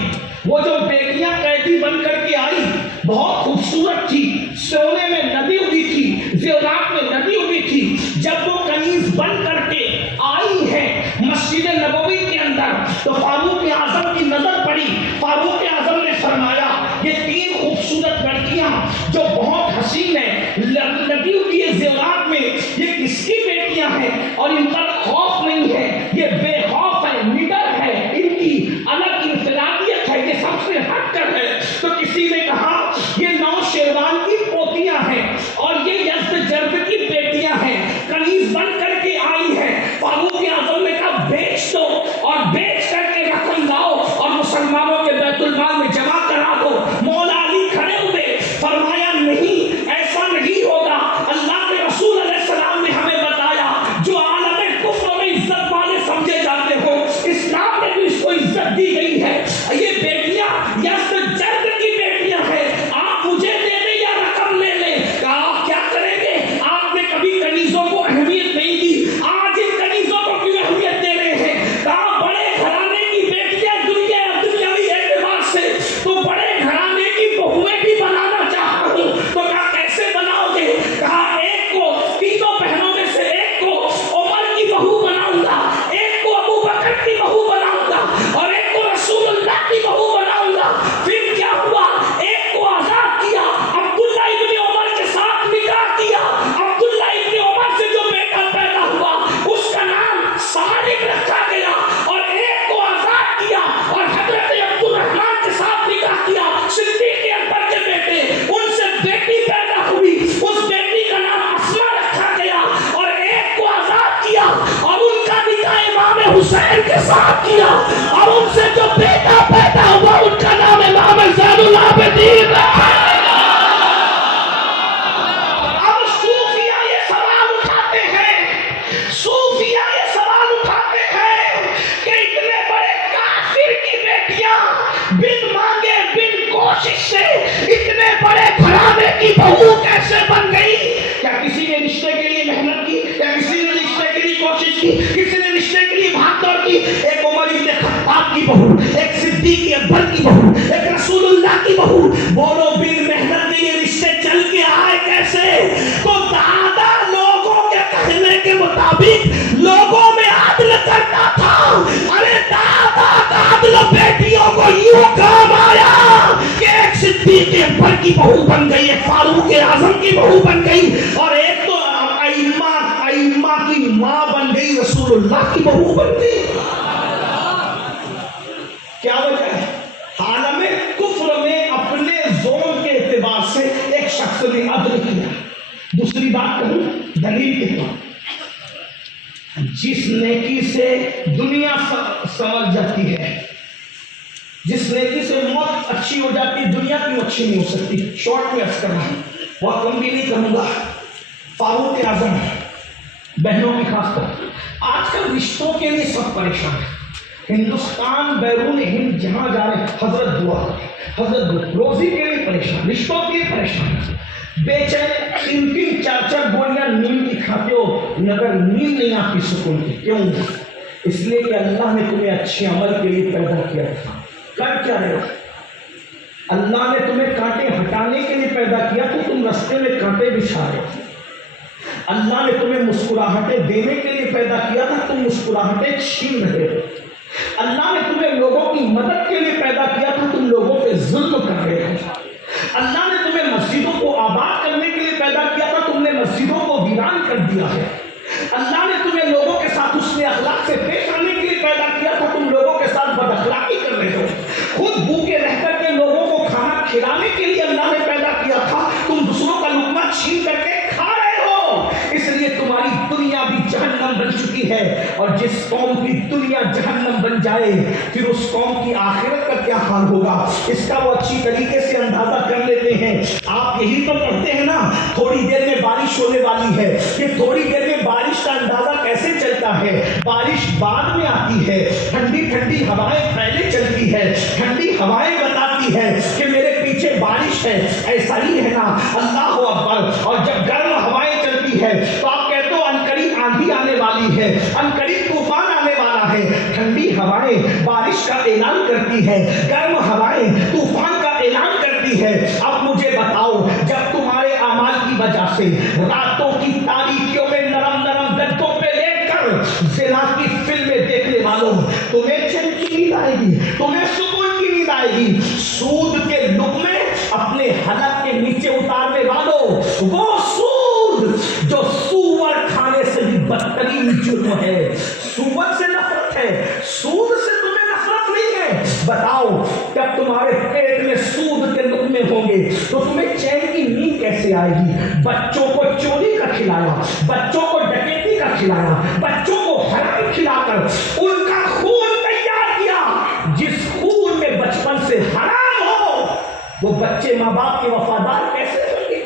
وہ جو بیٹیاں قیدی بن کر کے آئی بہت خوبصورت تھی. سونے میں ندی ہوئی تھی، زیورات میں ندی ہوئی تھی. جب وہ کنیز بن کر کے آئی ہے مسجد نبوی کے اندر تو فاروق اعظم کی نظر پڑی. فاروق اعظم نے فرمایا یہ 3 خوبصورت لڑکیاں جو بہت حسین ہیں لگی ہوئی ہے زیورات میں، یہ کس کی بیٹیاں ہیں؟ اور ان پر خوف نہیں ہے، یہ بے خوف ہے، نڈر ہے، ان کی الگ انفرادیت ہے، یہ سب سے ہٹ کر ہے. تو کسی نے کہا یہ نو شیروان کی پوتیاں ہیں اور یہ یزدجرد کی بیٹیاں ہیں، کنیز بن کر کے آئی ہیں. فاروق اعظم نے کہا بیچ دو اور بیچ کر کے رقم لاؤ اور مسلمانوں کے بیت المال میں جمع کرا دو. مولا علی کھڑے ہوئے، فرمایا نہیں، ایسا نہیں ہوگا. اللہ کے رسول علیہ السلام نے ہمیں بتایا جو عالم کفر میں عزت والے سمجھے جاتے ہو اسلام میں بھی اس کو عزت دی گئی ہے. یہ بیٹیاں یزدجرد کی بیٹیاں ہیں، آپ مجھے دے دیں یا رقم لے لیں. کہا آپ کیا کریں گے؟ آپ نے کبھی کنیزوں کو اہمیت نہیں دی، آج ان کنیزوں کو کیوں اہمیت دے رہے ہیں؟ کہا بڑے گھرانے کی بیٹیاں دنیاوی اعتبار سے تو بڑے گھرانے کی بہویں بھی بنانا چاہتا ہوں. تو کہا کیسے بناؤ گے؟ کہا ایک کو تینوں بہنوں میں سے ایک کو عمر کی بہو بناؤں گا، ایک کو ابو بکر کی بہو بناؤں گا اور ایک کو رسول اللہ کی بہو بناؤں گا. پھر کوشش سے اتنے بڑے گھرانے کی بہو کیسے بن گئی؟ کیا کسی نے رشتے کے لیے محنت کی؟ کیا کسی نے رشتے کے لیے کوشش کی؟ کسی نے رشتے کے لیے بھاگ دوڑ کی؟ ایک عمر ابن خطاب کی بہو، ایک صدیق اکبر کی بہو، ایک رسول اللہ کی بہو، بولو بن محنت کے یہ رشتے چل کے آئے کیسے؟ تو دادا لوگوں کے کہنے کے مطابق لوگوں میں عدل کرتا تھا. ارے دادا کا عدل بیٹیوں کو یوں کام آیا کہ ایک صدیق اکبر کی بہو بن گئی، ایک فاروق اعظم کی بہو بن گئی، اور ایک تو ائمہ کی ماں بن گئی، رسول اللہ کی بہو بن گئی. کیا وجہ ہے؟ عالم کفر میں اپنے زون کے اعتبار سے ایک شخص نے عدل کیا. دوسری بات کہوں دلیل کے طور، جس نیکی سے دنیا سنور جاتی ہے، جس نیکی سے موت اچھی ہو جاتی ہے، دنیا کیوں اچھی نہیں ہو سکتی؟ شارٹ میں عرض کرنا ہے، بہت کم بھی نہیں کروں گا. فاروق اعظم بہنوں کی خاص طور آج کل رشتوں کے لیے سب پریشان ہیں. ہندوستان بیرون ہند جہاں جا رہے حضرت دعا، حضرت دعا، روزی کے لیے پریشان، رشتوں کے لیے پریشان، بے چین 3-4 گولیاں نیند کی کھاتے ہو مگر نیند نہیں آتی سکون کی. کیوں؟ اس لیے کہ اللہ نے تمہیں اچھے عمل کے لیے پیدا کیا تھا. کر کیا رہے ہو؟ اللہ نے تمہیں کانٹے ہٹانے کے لیے پیدا کیا تو تم رستے میں کانٹے بچھا رہے ہو. اللہ نے تمہیں مسکراہٹیں دینے کے لیے پیدا کیا تھا، تم مسکراہٹیں چھین رہے ہو. اللہ نے تمہیں لوگوں کی مدد کے لیے پیدا کیا تھا، تم لوگوں پہ ظلم کر رہے ہو. اللہ نے تمہیں مسجدوں کو آباد کرنے کے لیے پیدا کیا تھا، تم نے مسجدوں کو ویران کر دیا ہے. اللہ نے تمہیں لوگوں کے ساتھ حسن اخلاق سے پیش آنے کے لیے پیدا کیا تھا، تم لوگوں کے ساتھ بد اخلاقی کر رہے ہو. خود بھوکے رہ کر کے لوگوں کو کھانا کھلانے کے لیے اللہ نے پیدا کیا تھا، تم دوسروں کا لقمہ چھین کر کے کھا رہے ہو. اس لیے تمہاری دنیا بھی جہنم بن چکی ہے، اور جس قوم کی دنیا جہنم بن جائے پھر اس قوم کی آخرت کا کیا حال ہوگا اس کا وہ اچھی طریقے سے اندازہ کر لیتے ہیں. آپ یہی تو پڑھتے ہیں نا تھوڑی دیر میں بارش ہونے والی ہے. یہ تھوڑی دیر میں بارش کا اندازہ کیسے چلتا ہے؟ بارش بعد میں آتی ہے، ٹھنڈی ٹھنڈی ہوائیں پہلے چلتی ہے، ٹھنڈی ہوائیں بتاتی ہے کہ میرے پیچھے بارش ہے. ایسا ہی ہے نا اللہ اکبر. اور جب گرم ہوائیں چلتی ہے تو آپ کہتے ہو انقریب آندھی آنے والی ہے، انقریب طوفان آنے والا ہے. ٹھنڈی ہوائیں بارش کا اعلان کرتی ہے، گرم ہوائیں طوفان کا اعلان کرتی ہے. اب مجھے بتاؤ جب تمہارے اعمال کی وجہ سے راتوں کی تاریکیوں میں نرم نرم گدوں پہ لیٹ کر زنا کی فلمیں دیکھنے والوں تمہیں چین کی نیند آئے گی، تمہیں سکون کی نیند آئے گی. سود کے لقمے اپنے حلق کے نیچے اتارنے والوں، وہ سود جو سور کھانے سے بھی بدترین جرم ہے. سور سے نفرت ہے، سود سے تمہیں نفرت نہیں ہے. بتاؤ جب تمہارے پیٹ میں سود کے لقمے ہوں گے تو تمہیں چین کی نیند کیسے آئے گی؟ بچوں کو چوری کا کھلایا، بچوں کو ڈکیتی کا کھلایا، بچوں کو حرام کھلا کر ان کا خون تیار کیا. جس خون میں بچپن سے حرام ہو وہ بچے ماں باپ کے وفادار کیسے ہوں گے؟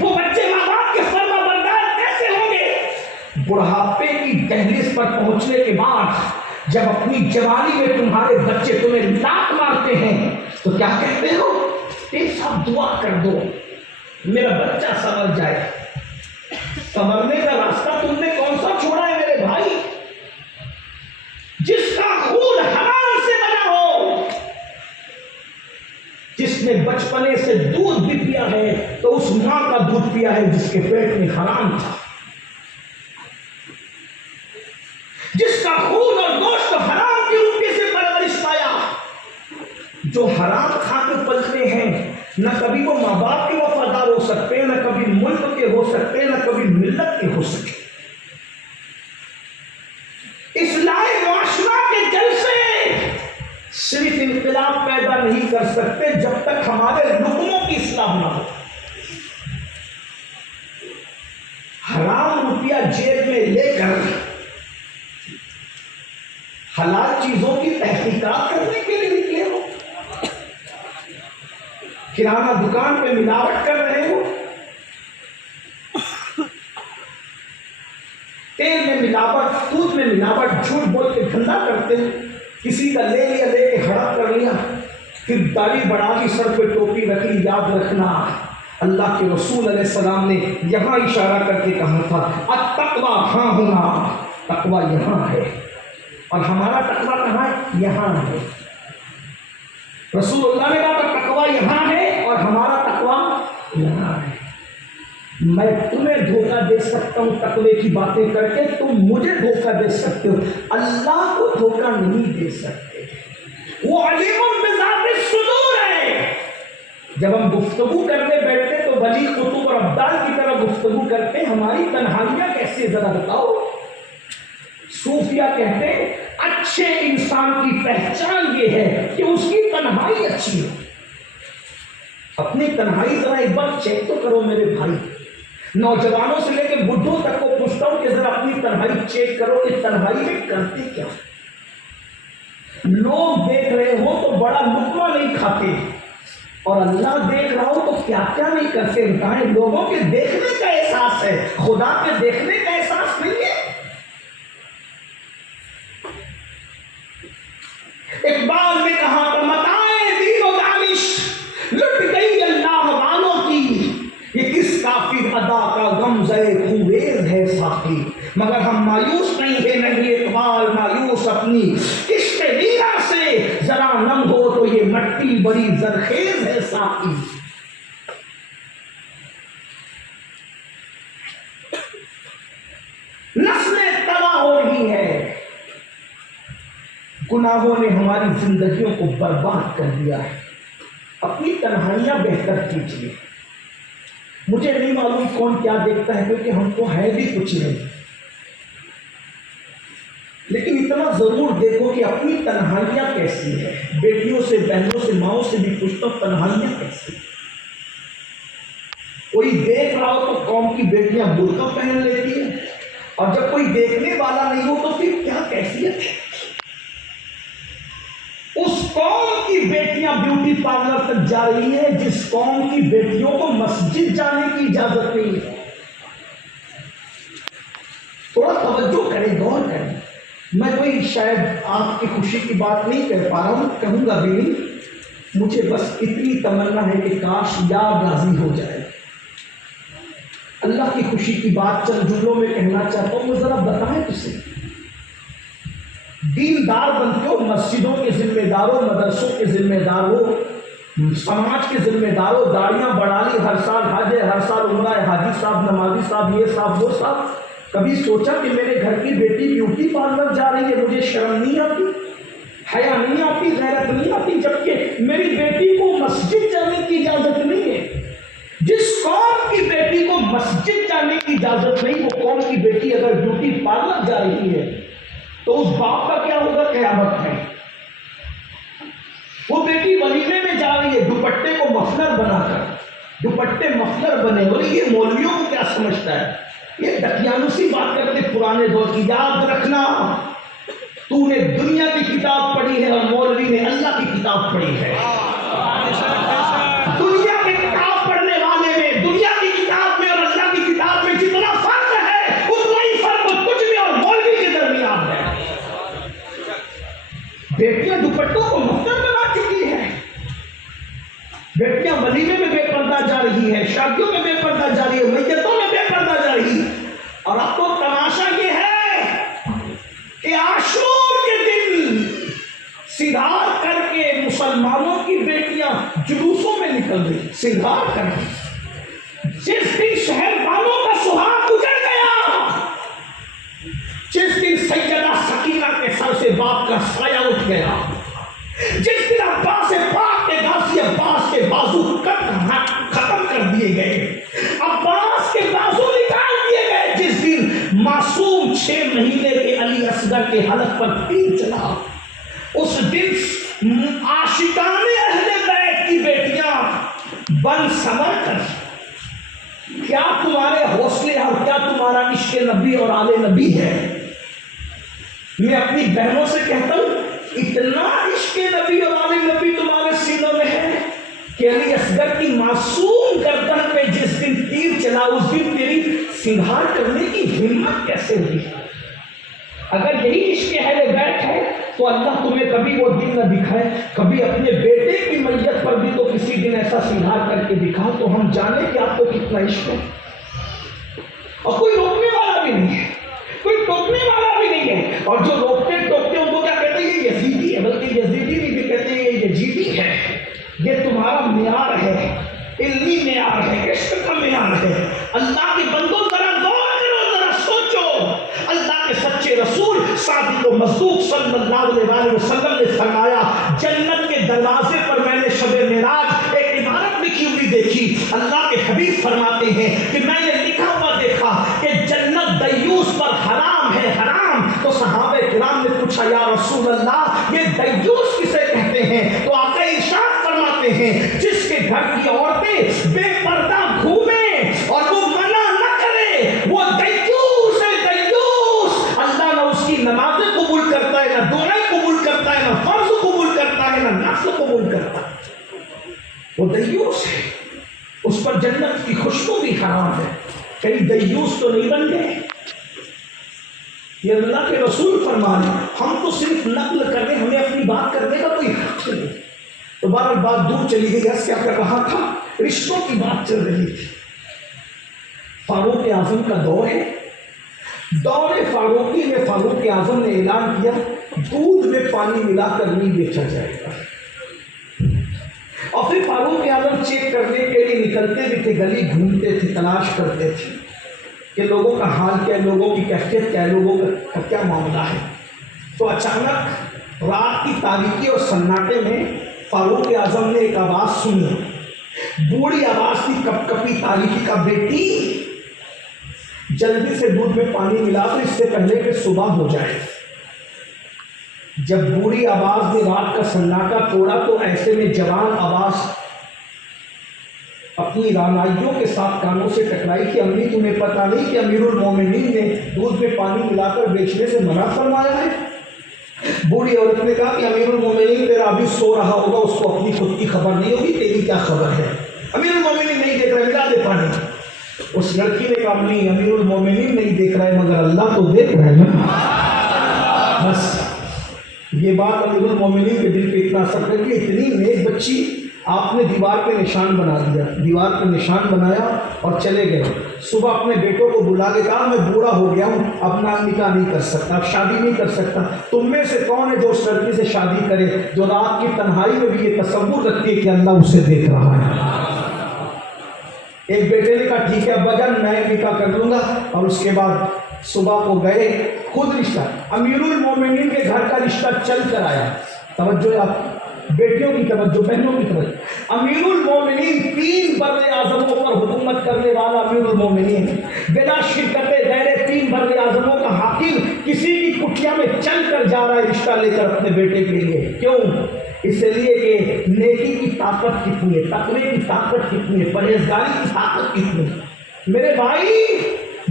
وہ بچے ماں باپ کے فرما بردار کیسے ہوں گے؟ بڑھاپے کی دہلیز پر پہنچنے کے بعد جب اپنی جوانی میں تمہارے بچے تمہیں لات مارتے ہیں تو کیا کہتے ہو؟ صاحب دعا کر دو میرا بچہ سنور جائے. سنورنے کا راستہ تم نے کون سا چھوڑا ہے میرے بھائی؟ جس کا خون حرام سے بنا ہو، جس نے بچپنے سے دودھ بھی پیا ہے تو اس ماں کا دودھ پیا ہے جس کے پیٹ میں حرام تھا. جس کا خون اور گوشت حرام کی روٹی سے پرورش پایا. جو حرام کھا کے پلتے ہیں نہ کبھی وہ ماں باپ کے وفادار ہو سکتے، نہ کبھی ملک کے ہو سکتے، نہ کبھی ملت کے ہو سکتے. اصلاح معاشرہ کے جلسے صرف انقلاب پیدا نہیں کر سکتے جب تک ہمارے لقموں کی اصلاح نہ ہو. حرام روپیہ جیب میں لے کر حلال چیزوں کی تحقیقات کرنے کے لیے نکلے ہو، کرانہ دکان پہ ملاوٹ کر رہے ہو، تیل میں ملاوٹ، دودھ میں ملاوٹ، جھوٹ بول کے دھندا کرتے ہو. کسی کا لے لیا، لے کے ہڑپ کر لیا. پھر داڑھی بڑھا لی، سر پہ ٹوپی رکھی. یاد رکھنا اللہ کے رسول علیہ السلام نے یہاں اشارہ کر کے کہا تھا التقویٰ ہاں ہونا، تقویٰ یہاں ہے. اور ہمارا تقویٰ کہاں ہے؟ یہاں ہے. رسول اللہ نے کہا تقویٰ یہاں ہے اور ہمارا تقویٰ یہاں ہے. میں تمہیں دھوکہ دے سکتا ہوں تقوی کی باتیں کر کے، تم مجھے دھوکہ دے سکتے ہو، اللہ کو دھوکہ نہیں دے سکتے. وہ علیم بذات الصدور ہے. جب ہم گفتگو کرنے بیٹھتے تو ولی قطب اور ابدال کی طرح گفتگو کرتے. ہماری تنہائیاں کیسے ذرا بتاؤ. صوفیہ کہتے ہیں اچھے انسان کی پہچان یہ ہے کہ اس کی تنہائی اچھی ہو. اپنی تنہائی ذرا ایک بار چیک تو کرو میرے بھائی. نوجوانوں سے لے کے بڈھوں تک کو پوچھتا ہوں کہ ذرا اپنی تنہائی چیک کرو کہ تنہائی میں کرتے کیا. لوگ دیکھ رہے ہو تو بڑا لقمہ نہیں کھاتے، اور اللہ دیکھ رہا ہو تو کیا کیا نہیں کرتے. بتائیں، لوگوں کے دیکھنے کا احساس ہے، خدا کے دیکھنے کا احساس نہیں ہے. اقبال نے کہا تھا متاع دین و دانش لٹ گئی اللہ والوں کی، یہ کس کافر ادا کا غمزہ خویز ہے ساقی. مگر ہم مایوس نہیں ہے، نہیں اقبال مایوس اپنی عشق ویرا سے، ذرا نم ہو تو یہ مٹی بڑی زرخیز ہے ساقی. نسلیں تباہ ہو رہی ہے، گناہوں نے ہماری زندگیوں کو برباد کر دیا ہے. اپنی تنہائیاں بہتر کیجیے. مجھے نہیں معلوم کون کیا دیکھتا ہے کیونکہ ہم کو ہے بھی کچھ نہیں، لیکن اتنا ضرور دیکھو کہ اپنی تنہائیاں کیسی ہے. بیٹیوں سے، بہنوں سے، ماؤں سے بھی پوچھتا ہوں تنہائیاں کیسی. کوئی دیکھ رہا ہو تو قوم کی بیٹیاں برقع پہن لیتی ہیں، اور جب کوئی دیکھنے والا نہیں ہو تو پھر کیا کیفیت ہے. اس قوم کی بیٹیاں بیوٹی پارلر تک جا رہی ہیں جس قوم کی بیٹیوں کو مسجد جانے کی اجازت نہیں ہے. تھوڑا توجہ کریں، غور کریں. میں کوئی شاید آپ کی خوشی کی بات نہیں کہہ پا رہا ہوں، کہوں گا بھی نہیں. مجھے بس اتنی تمنا ہے کہ کاش یاد راضی ہو جائے. اللہ کی خوشی کی بات چند جملوں میں کہنا چاہتا ہوں. وہ ذرا بتائیں اسے، دیندار بنتے ہو، مسجدوں کے ذمہ دار ہو، مدرسوں کے ذمہ دار ہو، سماج کے ذمہ دار ہو، داڑیاں بڑھا لی، ہر سال حج ہے، ہر سال عمرہ ہے، حاجی صاحب، نمازی صاحب، یہ صاحب وہ صاحب. کبھی سوچا کہ میرے گھر کی بیٹی بیوٹی پارلر جا رہی ہے، مجھے شرم نہیں آتی، حیا نہیں آتی، غیرت نہیں آتی، جبکہ میری بیٹی کو مسجد جانے کی اجازت نہیں ہے. جس قوم کی بیٹی کو مسجد جانے کی اجازت نہیں، وہ قوم کی بیٹی اگر بیوٹی پارلر جا رہی ہے تو اس باپ کا کیا ہوگا قیامت میں. وہ بیٹی ولیمے میں جا رہی ہے دوپٹے کو مفلر بنا کر، دوپٹے مفلر بنے ہوئے. یہ مولویوں کو کیا سمجھتا ہے؟ یہ دقیانوسی بات کرتے پرانے دور کی. یاد رکھنا، تو نے دنیا کی کتاب پڑھی ہے اور مولوی نے اللہ کی کتاب پڑھی ہے. دنیا کی کتاب پڑھنے والے میں، دنیا کی کتاب میں اور اللہ کی کتاب میں جتنا فرق ہے اتنا ہی فرق کچھ بھی اور مولوی کے درمیان ہے. بیٹیاں دوپٹوں کو مفلر بنا چکی ہیں، بیٹیاں ولیمے میں بے پردہ جا رہی ہے، شادیوں میں بے پردہ جا رہی ہے، میتوں میں بے پردہ جا رہی ہے. اور اب تو تماشا یہ ہے کہ عاشور کے دن سنگار کر کے مسلمانوں کی بیٹیاں جلوسوں میں نکل رہی، سنگار کر کے. جس دن شہر والوں کا سہاگ اجڑ گیا، جس دن سیدہ سکینہ کے سر سے باپ کا سایہ اٹھ گیا، جس دن عباس پاک کے غازی عباس کے بازو ختم کر دیے گئے، عباس کے بازو نکال دیے گئے، جس دن معصوم 6 مہینے کے علی اصغر کے حلق پر تیر چلا، اس دن عاشقان اہل بیت کی بیٹیاں بن سمر کر کیا تمہارے حوصلے اور کیا تمہارا عشق نبی اور آل نبی ہے. میں اپنی بہنوں سے کہتا ہوں اتنا عشق نبی اور آل نبی تمہارے سینوں میں ہے کہ علی اصغر کی معصوم گردن پہ جس دن تیر چلا اس دن تیری سنگھار کرنے کی ہمت کیسے ہوئی؟ اگر یہی عشق اہل بیت ہے تو اللہ تمہیں کبھی وہ دن نہ دکھائے، کبھی اپنے بیٹے کی میت پر بھی تو کسی دن ایسا سنگار کر کے دکھا تو ہم جانے کہ آپ کو کتنا عشق ہے۔ اور کوئی روکنے والا بھی نہیں ہے، کوئی ٹوکنے والا بھی نہیں ہے، اور جو روکتے ٹوکتے ان کو کیا کہتے ہیں؟ یہ یزیدی ہے، بلکہ یزیدی نہیں بھی کہتے ہیں، یہ یزیدی ہے، یہ تمہارا معیار ہے، علمی معیار ہے، عشق کا معیار ہے۔ اللہ کے بندوں ذرا غور کرو، ذرا سوچو، اللہ کے سچے رسول صادق و مصدوق صلی اللہ علیہ وسلم نے فرمایا جنت کے دروازے پر میں نے شب معراج ایک عبارت لکھی ہوئی دیکھی۔ اللہ کے حبیب فرماتے ہیں کہ میں نے لکھا ہوا دیکھا کہ جنت دیوس پر حرام ہے، حرام۔ تو صحابہ کرام نے پوچھا یا رسول اللہ یہ دیوس کسے کہتے ہیں؟ تو آقا ارشاد فرماتے ہیں جس کے گھر کی عورتیں بے پردہ گھومیں اور وہ منع نہ کرے، وہ دیوس ہے، دیوس۔ اللہ نہ اس کی نمازیں قبول کرتا ہے، نہ دعائیں قبول کرتا ہے، نہ فرض قبول کرتا ہے، نہ نفل قبول کرتا ہے، وہ دیوس ہے، اس پر جنت کی خوشبو بھی حرام ہے۔ کہیں دیوس تو نہیں بن گئے؟ یہ اللہ کے رسول فرمانے، ہم تو صرف نقل کر رہے، ہمیں اپنی بات کرنے کا کوئی حق نہیں۔ تو بہرحال بات دور چلی گئی، کیا کر رہا تھا؟ رشتوں کی بات چل رہی تھی۔ فاروق اعظم کا دور ہے، دور فاروقی میں فاروق اعظم نے اعلان کیا دودھ میں پانی ملا کر نہیں بیچا جائے گا۔ اور پھر فاروق اعظم چیک کرنے کے لیے نکلتے بھی تھے، گلی گھومتے تھے، تلاش کرتے تھے کہ لوگوں کا حال کیا ہے، لوگوں کی کیفیت کیا ہے، لوگوں کا کیا معاملہ ہے۔ تو اچانک رات کی تاریکی اور سناٹے میں فاروق اعظم نے ایک آواز سنی، بوڑھی آواز تھی، کپ کپی تاریکی کا، بیٹی جلدی سے دودھ میں پانی ملا تو اس سے پہلے کہ صبح ہو جائے۔ جب بوڑھی آواز نے رات کا سناٹا توڑا تو ایسے میں جوان آواز اپنی رانائیوں کے ساتھ کانوں سے ٹکرائی کہ امی تمہیں پتا نہیں کہ امیر المومنین نے دودھ میں پانی ملا کر بیچنے سے منع فرمایا ہے؟ بوڑھی عورت نے کہا کہ امیر المومنین تیرا ابھی سو رہا ہوگا، اس کو اپنی خود کی خبر نہیں ہوگی، تیری کیا خبر ہے؟ امیر المومنین نہیں دیکھ رہے، ملا دے پانی۔ اس لڑکی نے کہا نہیں، امیر المومنین نہیں دیکھ رہا ہے مگر اللہ تو دیکھ رہا ہے نا۔ بس یہ بات امیر المومنین کے دل پہ اتنا اثر کر کے اتنی نیک بچی آپ نے دیوار پہ نشان بنا دیا، دیوار پہ نشان بنایا اور چلے گئے۔ صبح اپنے بیٹوں کو بلا کے کہا میں بوڑھا ہو گیا ہوں، اب نکاح نہیں کر سکتا، اب شادی نہیں کر سکتا، تم میں سے کون ہے جو اس لڑکی سے شادی کرے جو رات کی تنہائی میں بھی یہ تصور رکھتی ہے کہ اللہ اسے دیکھ رہا ہے؟ ایک بیٹے نے کہا ٹھیک ہے ابا جان میں نکاح کر لوں گا، اور اس کے بعد صبح کو گئے، خود رشتہ امیر المومنین کے گھر کا رشتہ چل کر آیا۔ توجہ آپ بیٹیوں کی توجہ، بہنوں کی توجہ۔ امیر المومنین 3 بر اعظموں پر حکومت کرنے والا امیر المومنین بلا شرکت غیر 3 بر اعظموں کا حاکم کسی کی کٹیا میں چل کر جا رہا ہے رشتہ لے کر اپنے بیٹے کے لیے۔ کیوں؟ اس لیے کہ نیکی کی طاقت کتنی ہے، تقوی کی طاقت کتنی ہے، پرہیزگاری کی طاقت کتنی ہے۔ میرے بھائی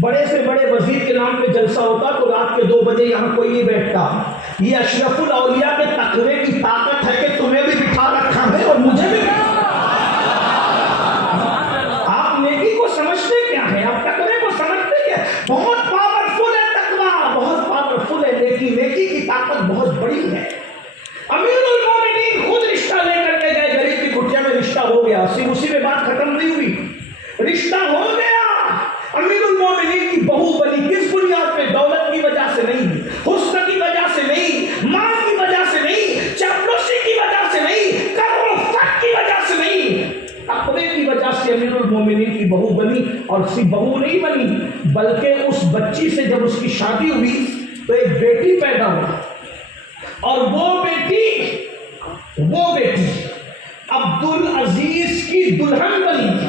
بڑے سے بڑے وزیر کے نام پہ جلسہ ہوتا تو رات کے 2 بجے یہاں کوئی نہیں بیٹھتا۔ یہ اشرف الاولیاء کے تقوی کی طاقت ہے کہ تمہیں بھی بٹھا رکھا ہے اور مجھے بھی بٹھا۔ آپ نیکی کو سمجھتے کیا ہے؟ آپ تقوی کو سمجھتے کیا؟ بہت پاورفل ہے تقوی، بہت پاورفل ہے نیکی، نیکی کی طاقت بہت بڑی ہے۔ امیر المومنین خود رشتہ لے کر کے گئے، غریب کی کٹیا میں رشتہ ہو گیا، صرف اسی میں بات ختم نہیں ہوئی، رشتہ ہو گیا۔ امیر المومنین کی بہو بنی، کس بنیاد پہ؟ دولت کی وجہ سے نہیں، حسن کی وجہ سے نہیں، مال کی وجہ سے نہیں، چاپلوسی کی وجہ سے نہیں، کر و فت کی وجہ سے نہیں، تقوی کی وجہ سے امیر المومنین کی بہو بنی۔ اور صرف بہو نہیں بنی بلکہ اس بچی سے جب اس کی شادی ہوئی تو ایک بیٹی پیدا ہوا، اور وہ بیٹی عبدالعزیز کی دلہن بنی،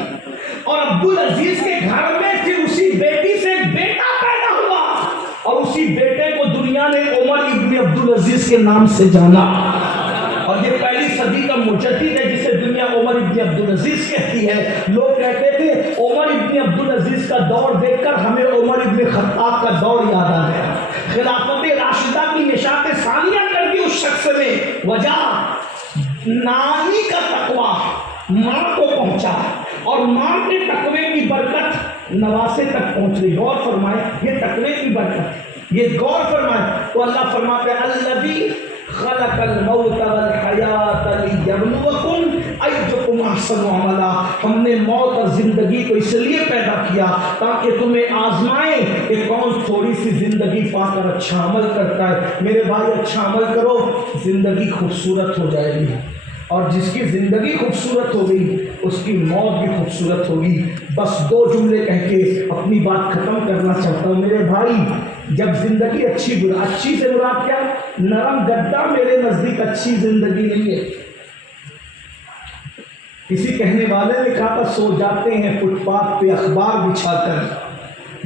اور عبدالعزیز کے گھر میں پھر اسی بیٹی سے ایک بیٹا پیدا ہوا، اور اسی بیٹے کو دنیا نے عمر ابن عبدالعزیز کے نام سے جانا۔ اور یہ پہلی صدی کا مجدد ہے جسے دنیا عمر ابن عبدالعزیز کہتی ہے۔ لوگ کہتے تھے عمر ابن عبدالعزیز کا دور دیکھ کر ہمیں عمر ابن خطاب کا دور یاد آ گیا۔ خلافت راشدہ کی نشاط ثانیہ کر دی اس شخص نے، وجہ نانی کا تقوی ماں کو پہنچا، اور ماں کے تقوی کی برکت نواسے تک پہنچ گئی۔ غور فرمائے، یہ تقوی کی برکت، یہ غور فرمائے۔ تو اللہ فرماتے ہیں الذی خلق الموت والحیات لیبلوکم ایکم احسن عملا. ہم نے موت اور زندگی کو اس لیے پیدا کیا تاکہ تمہیں آزمائیں کہ کون تھوڑی سی زندگی پا کر اچھا عمل کرتا ہے. میرے بھائی اچھا عمل کرو، زندگی خوبصورت ہو جائے گی، اور جس کی زندگی خوبصورت ہو گئی اس کی موت بھی خوبصورت ہوگی. بس دو جملے کہہ کے اپنی بات ختم کرنا چاہتا ہوں. میرے بھائی جب زندگی اچھی سے مراد کیا؟ نرم گدا میرے نزدیک اچھی زندگی نہیں ہے. کسی کہنے والے نے کہا تھا سو جاتے ہیں فٹ پاتھ پہ اخبار بچھا کر،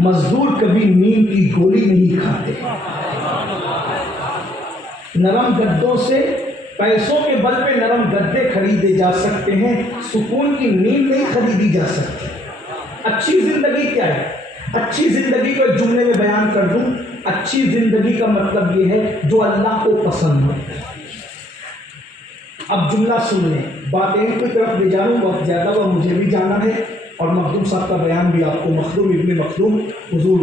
مزدور کبھی نیند کی گولی نہیں کھاتے. نرم گدوں سے پیسوں کے بل پہ نرم گدے خریدے جا سکتے ہیں، سکون کی نیند نہیں خریدی جا سکتی. اچھی زندگی کیا ہے؟ اچھی زندگی کو ایک جملے میں بیان کر دوں. اچھی زندگی کا مطلب یہ ہے جو اللہ کو پسند ہو. اب جملہ سن لیں، بات ایک کی طرف لے جاؤں، وقت زیادہ ہوا، مجھے بھی جانا ہے، اور مخدوم صاحب کا بیان بھی آپ کو، مخدوم ابن مخدوم حضور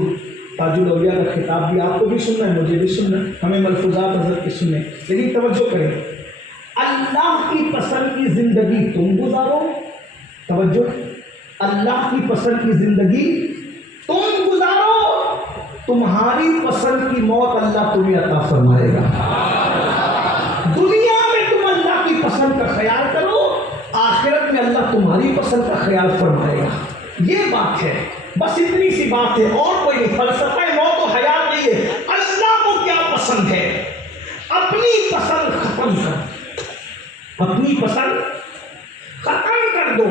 تاج الاولیاء کا خطاب بھی آپ کو بھی سننا ہے، مجھے بھی سننا ہے، ہمیں ملفوظات حضرت کی سنیں. لیکن توجہ کریں، اللہ کی پسند کی زندگی تم گزارو. توجہ، اللہ کی پسند کی زندگی تم گزارو، تمہاری پسند کی موت اللہ تمہیں عطا فرمائے گا. دنیا میں تم اللہ کی پسند کا خیال کرو، آخرت میں اللہ تمہاری پسند کا خیال فرمائے گا. یہ بات ہے، بس اتنی سی بات ہے، اور کوئی نہیں. فلسفہ موت و حیات نہیں ہے. اللہ کو کیا پسند ہے، اپنی پسند ختم کر، اپنی پسند ختم کر دو،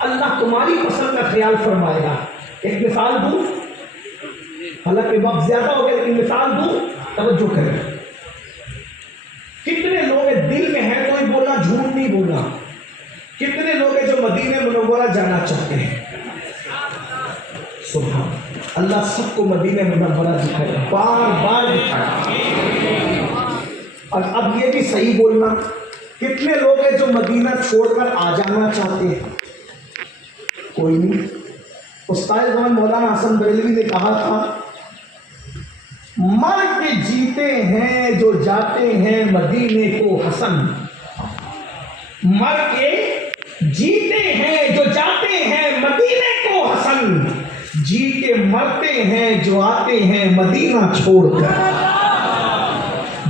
اللہ تمہاری پسند کا خیال فرمائے گا. ایک مثال دوں، حالانکہ وقت زیادہ ہو گیا لیکن مثال دوں، توجہ کریں. کتنے لوگ دل میں ہیں کوئی بولنا، جھوٹ نہیں بولنا. کتنے لوگ ہیں جو مدینہ منورہ جانا چاہتے ہیں؟ سبحان اللہ، سب کو مدینہ منورہ دکھائے، بار بار دکھائے. اور اب یہ بھی صحیح بولنا، کتنے لوگ ہیں جو مدینہ چھوڑ کر آ جانا چاہتے ہیں؟ کوئی نہیں. استاد زمان مولانا حسن بریلوی نے کہا تھا، مر کے جیتے ہیں جو جاتے ہیں مدینے کو حسن. مر کے جیتے ہیں جو جاتے ہیں مدینے کو حسن، جی کے مرتے ہیں جو آتے ہیں مدینہ چھوڑ کر.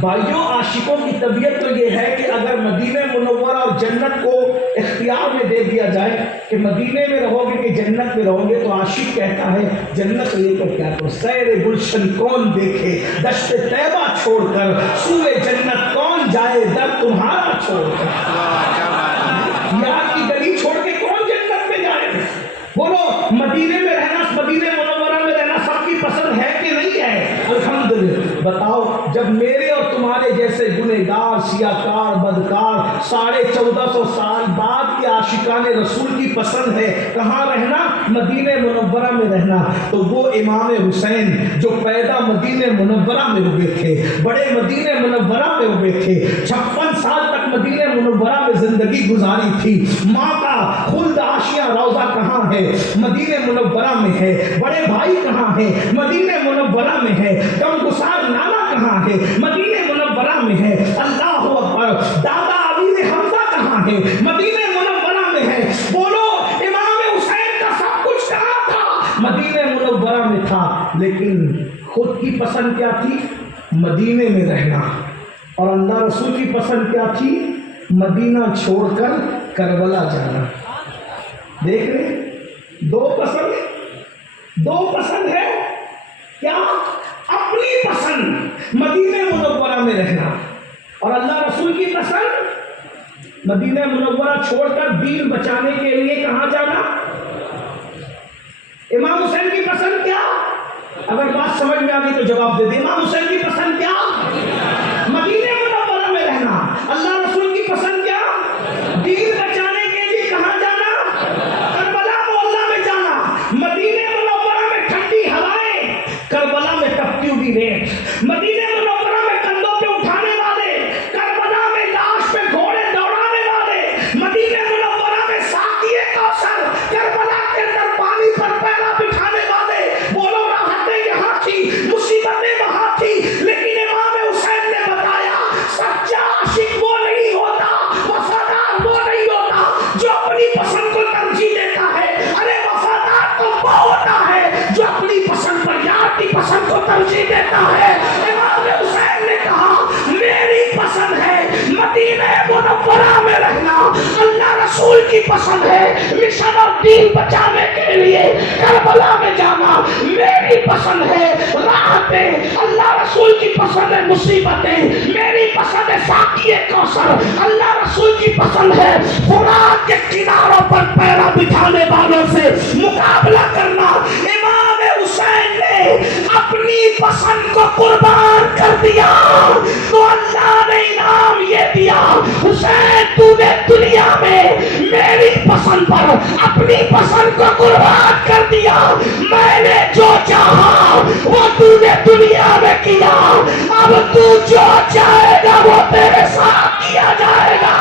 بھائیوں، عاشقوں کی طبیعت تو یہ ہے کہ اگر مدینہ منورہ اور جنت کو اختیار میں دے دیا جائے کہ مدینے میں رہو گے کہ جنت میں رہو گے، تو عاشق کہتا ہے جنت لے کر کیا کرو. سیر گلشن کون دیکھے دشت طیبہ چھوڑ کر، سوئے جنت کون جائے در تمہارا چھوڑ کر. یار کی گلی چھوڑ کے کون جنت میں جائے؟ بولو، مدینے میں رہنا، مدینہ منورہ میں رہنا سب کی پسند ہے کہ نہیں ہے؟ الحمدللہ. بتاؤ، جب میرے اور تمہارے جیسے گنہگار، سیاہکار، بدکار 1450 سال بعد کے عاشقان رسول کی پسند ہے کہاں رہنا؟ مدینہ منورہ میں رہنا. تو وہ امام حسین جو پیدا مدینہ منورہ میں ہوئے تھے، بڑے مدینہ منورہ میں ہوئے تھے، 56 سال تک مدینہ منورہ میں زندگی گزاری تھی. ماں کا خلد آشیاں روضہ کہاں ہے؟ مدینہ منورہ میں ہے. بڑے بھائی کہاں ہے؟ مدینہ منورہ میں ہے. غمگسار نانا کہاں ہے؟ مدینہ منورہ میں ہے. اللہ اکبر. دادا ابی حمزہ کہاں ہے؟ مدینہ منورہ میں ہے. بولو، امام حسین کا سب کچھ کہاں تھا؟ مدینہ منورہ میں تھا. لیکن خود کی پسند کیا تھی؟ مدینہ میں رہنا. اور اللہ رسول کی پسند کیا تھی؟ مدینہ چھوڑ کر کربلا جانا. دیکھ رہے، دو پسند ہے. کیا؟ اپنی پسند مدینہ منورہ میں رہنا، اور اللہ رسول کی پسند مدینہ منورہ چھوڑ کر دین بچانے کے لیے کہاں جانا؟ امام حسین کی پسند کیا؟ اگر بات سمجھ میں آ گئی تو جواب دے دیں. امام حسین کی پسند کیا؟ مدینہ منورہ میں رہنا. اللہ رسول کی پسند کیا؟ دین بچانے کے لیے کہاں جانا؟ کربلا محلہ میں جانا. مدینہ منورہ میں ٹھنڈی ہوائیں، کربلا میں ٹپتی ہوئی ریت. مدینہ منورہ میں کندھوں پہ اٹھانے والے، کربلا میں لاش پہ گھوڑے دوڑانے والے. مدینہ منورہ میں ساقی کوثر، کربلا کے اندر پانی پر پیرا بٹھانے والے. بولو، راحتیں یہاں تھی، مصیبتیں وہاں تھی، لیکن امام ترجیح دیتا ہے. امام حسین نے کہا میری پسند ہے مدینہ منورہ میں رہنا, اللہ رسول کی پسند ہے مشن اور دین بچانے کے لیے کربلا میں جانا میری پسند ہے, راحتیں اللہ رسول کی پسند ہے, مصیبتیں میری پسند ہے, ساقی کوثر اللہ رسول کی پسند ہے, فرات کے کناروں پر پیرا بٹھانے والوں سے مقابلہ کرنا. امام حسین نے اپنی پسند کو قربان کر دیا تو اللہ نے انعام یہ دیا, حسین تو نے دنیا میں میری پسند پر اپنی پسند کو قربان کر دیا, میں نے جو چاہا وہ تو نے دنیا میں کیا, اب تو جو چاہے گا وہ تیرے ساتھ کیا جائے گا.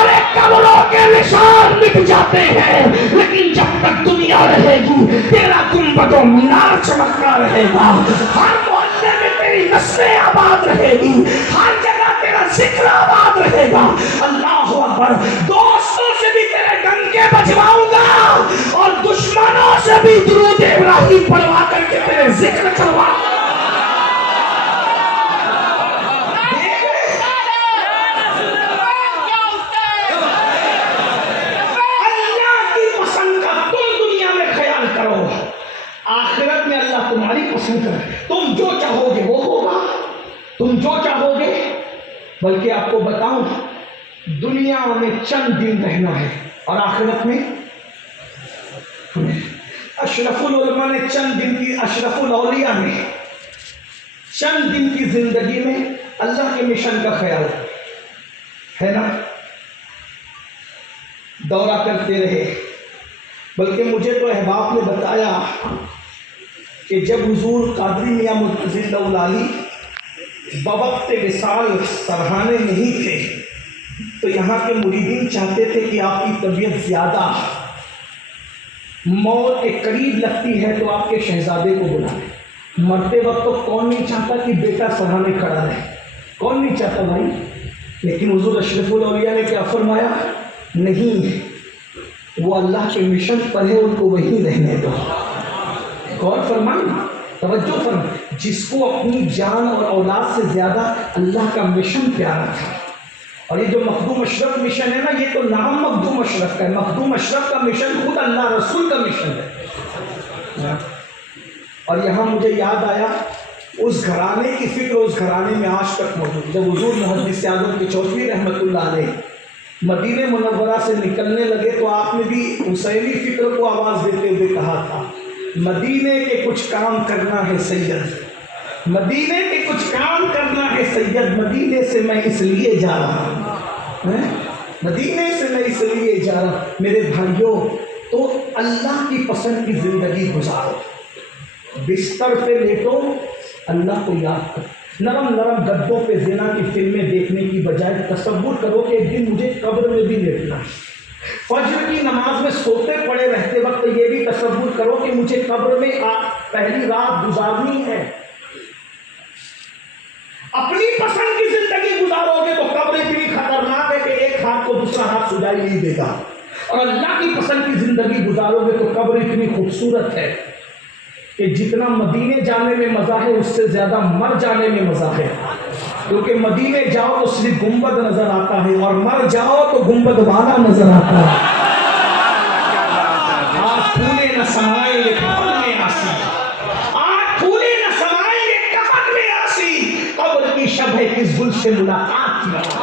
ارے قبروں کے نشان مٹ جاتے ہیں لیکن جب تک دنیا رہے گی تیرا گنبد و مینار چمکتا رہے گا, ہر محلے میں تیری نسلیں آباد رہے گی, ہر جگہ تیرا ذکر آباد رہے گا. اللہ اکبر. دوستوں سے بھی تیرے ڈنکے بجواؤں گا اور دشمنوں سے بھی درود ابراہیم پڑھوا کر کے تیرے ذکر کرواؤں گا. آخرت میں اللہ تمہاری پسند ہے, تم جو چاہو گے وہ ہوگا, تم جو چاہو گے. بلکہ آپ کو بتاؤں دنیا میں چند دن رہنا ہے اور آخرت میں اشرف العلماء نے چند دن کی, اشرف الاولیاء نے چند دن کی زندگی میں اللہ کے مشن کا خیال ہے نا دورہ کرتے رہے. بلکہ مجھے تو احباب نے بتایا کہ جب حضور قادری میاں مرتضی العلی بوقت وصال سرہانے نہیں تھے تو یہاں کے مریدین چاہتے تھے کہ آپ کی طبیعت زیادہ موت کے قریب لگتی ہے تو آپ کے شہزادے کو بلائیں. مرتے وقت تو کون نہیں چاہتا کہ بیٹا سرہانے کھڑا رہے, کون نہیں چاہتا بھائی. لیکن حضور اشرف الاولیاء نے کیا فرمایا, نہیں, وہ اللہ کے مشن پر ہے, ان کو وہی رہنے دو. غور فرمائیں, توجہ فرمائیں. جس کو اپنی جان اور اولاد سے زیادہ اللہ کا مشن پیارا تھا. اور یہ جو مخدوم اشرف مشن ہے نا, یہ تو نام مخدوم اشرف کا ہے, مخدوم اشرف کا مشن خود اللہ رسول کا مشن ہے. اور یہاں مجھے یاد آیا اس گھرانے کی فکر اس گھرانے میں آج تک موجود. جب حضور محدث اعظم کی چوتھویں رحمت اللہ علیہ مدینہ منورہ سے نکلنے لگے تو آپ نے بھی حسینی فکر کو آواز دیتے ہوئے کہا تھا, مدینے کے کچھ کام کرنا ہے سید, مدینے کے کچھ کام کرنا ہے سید, مدینے سے میں اس لیے جا رہا ہوں, مدینے سے میں اس لیے جا رہا ہوں. میرے بھائیوں, تو اللہ کی پسند کی زندگی گزارو, بستر پہ لیٹو, اللہ کو یاد کرو. نرم نرم گدوں پہ زنا کی فلمیں دیکھنے کی بجائے تصور کرو کہ ایک دن مجھے قبر میں بھی لیٹنا ہے. فجر کی نماز میں سوتے پڑے رہتے وقت یہ بھی تصور کرو کہ مجھے قبر میں پہلی رات گزارنی ہے. اپنی پسند کی زندگی گزارو گے تو قبر اتنی خطرناک ہے کہ ایک ہاتھ کو دوسرا ہاتھ سجائی نہیں دے گا, اور اللہ کی پسند کی زندگی گزارو گے تو قبر اتنی خوبصورت ہے کہ جتنا مدینے جانے میں مزہ ہے اس سے زیادہ مر جانے میں مزہ ہے. کیونکہ مدینے جاؤ تو صرف گنبد نظر آتا ہے اور مر جاؤ تو گنبد والا نظر آتا ہے. آج پھولے نہ سمائیں گے کفن میں آسی, آج پھولے نہ سمائیں گے کفن میں آسی, قبر کی شب ہے کس گل سے ملاقات کی.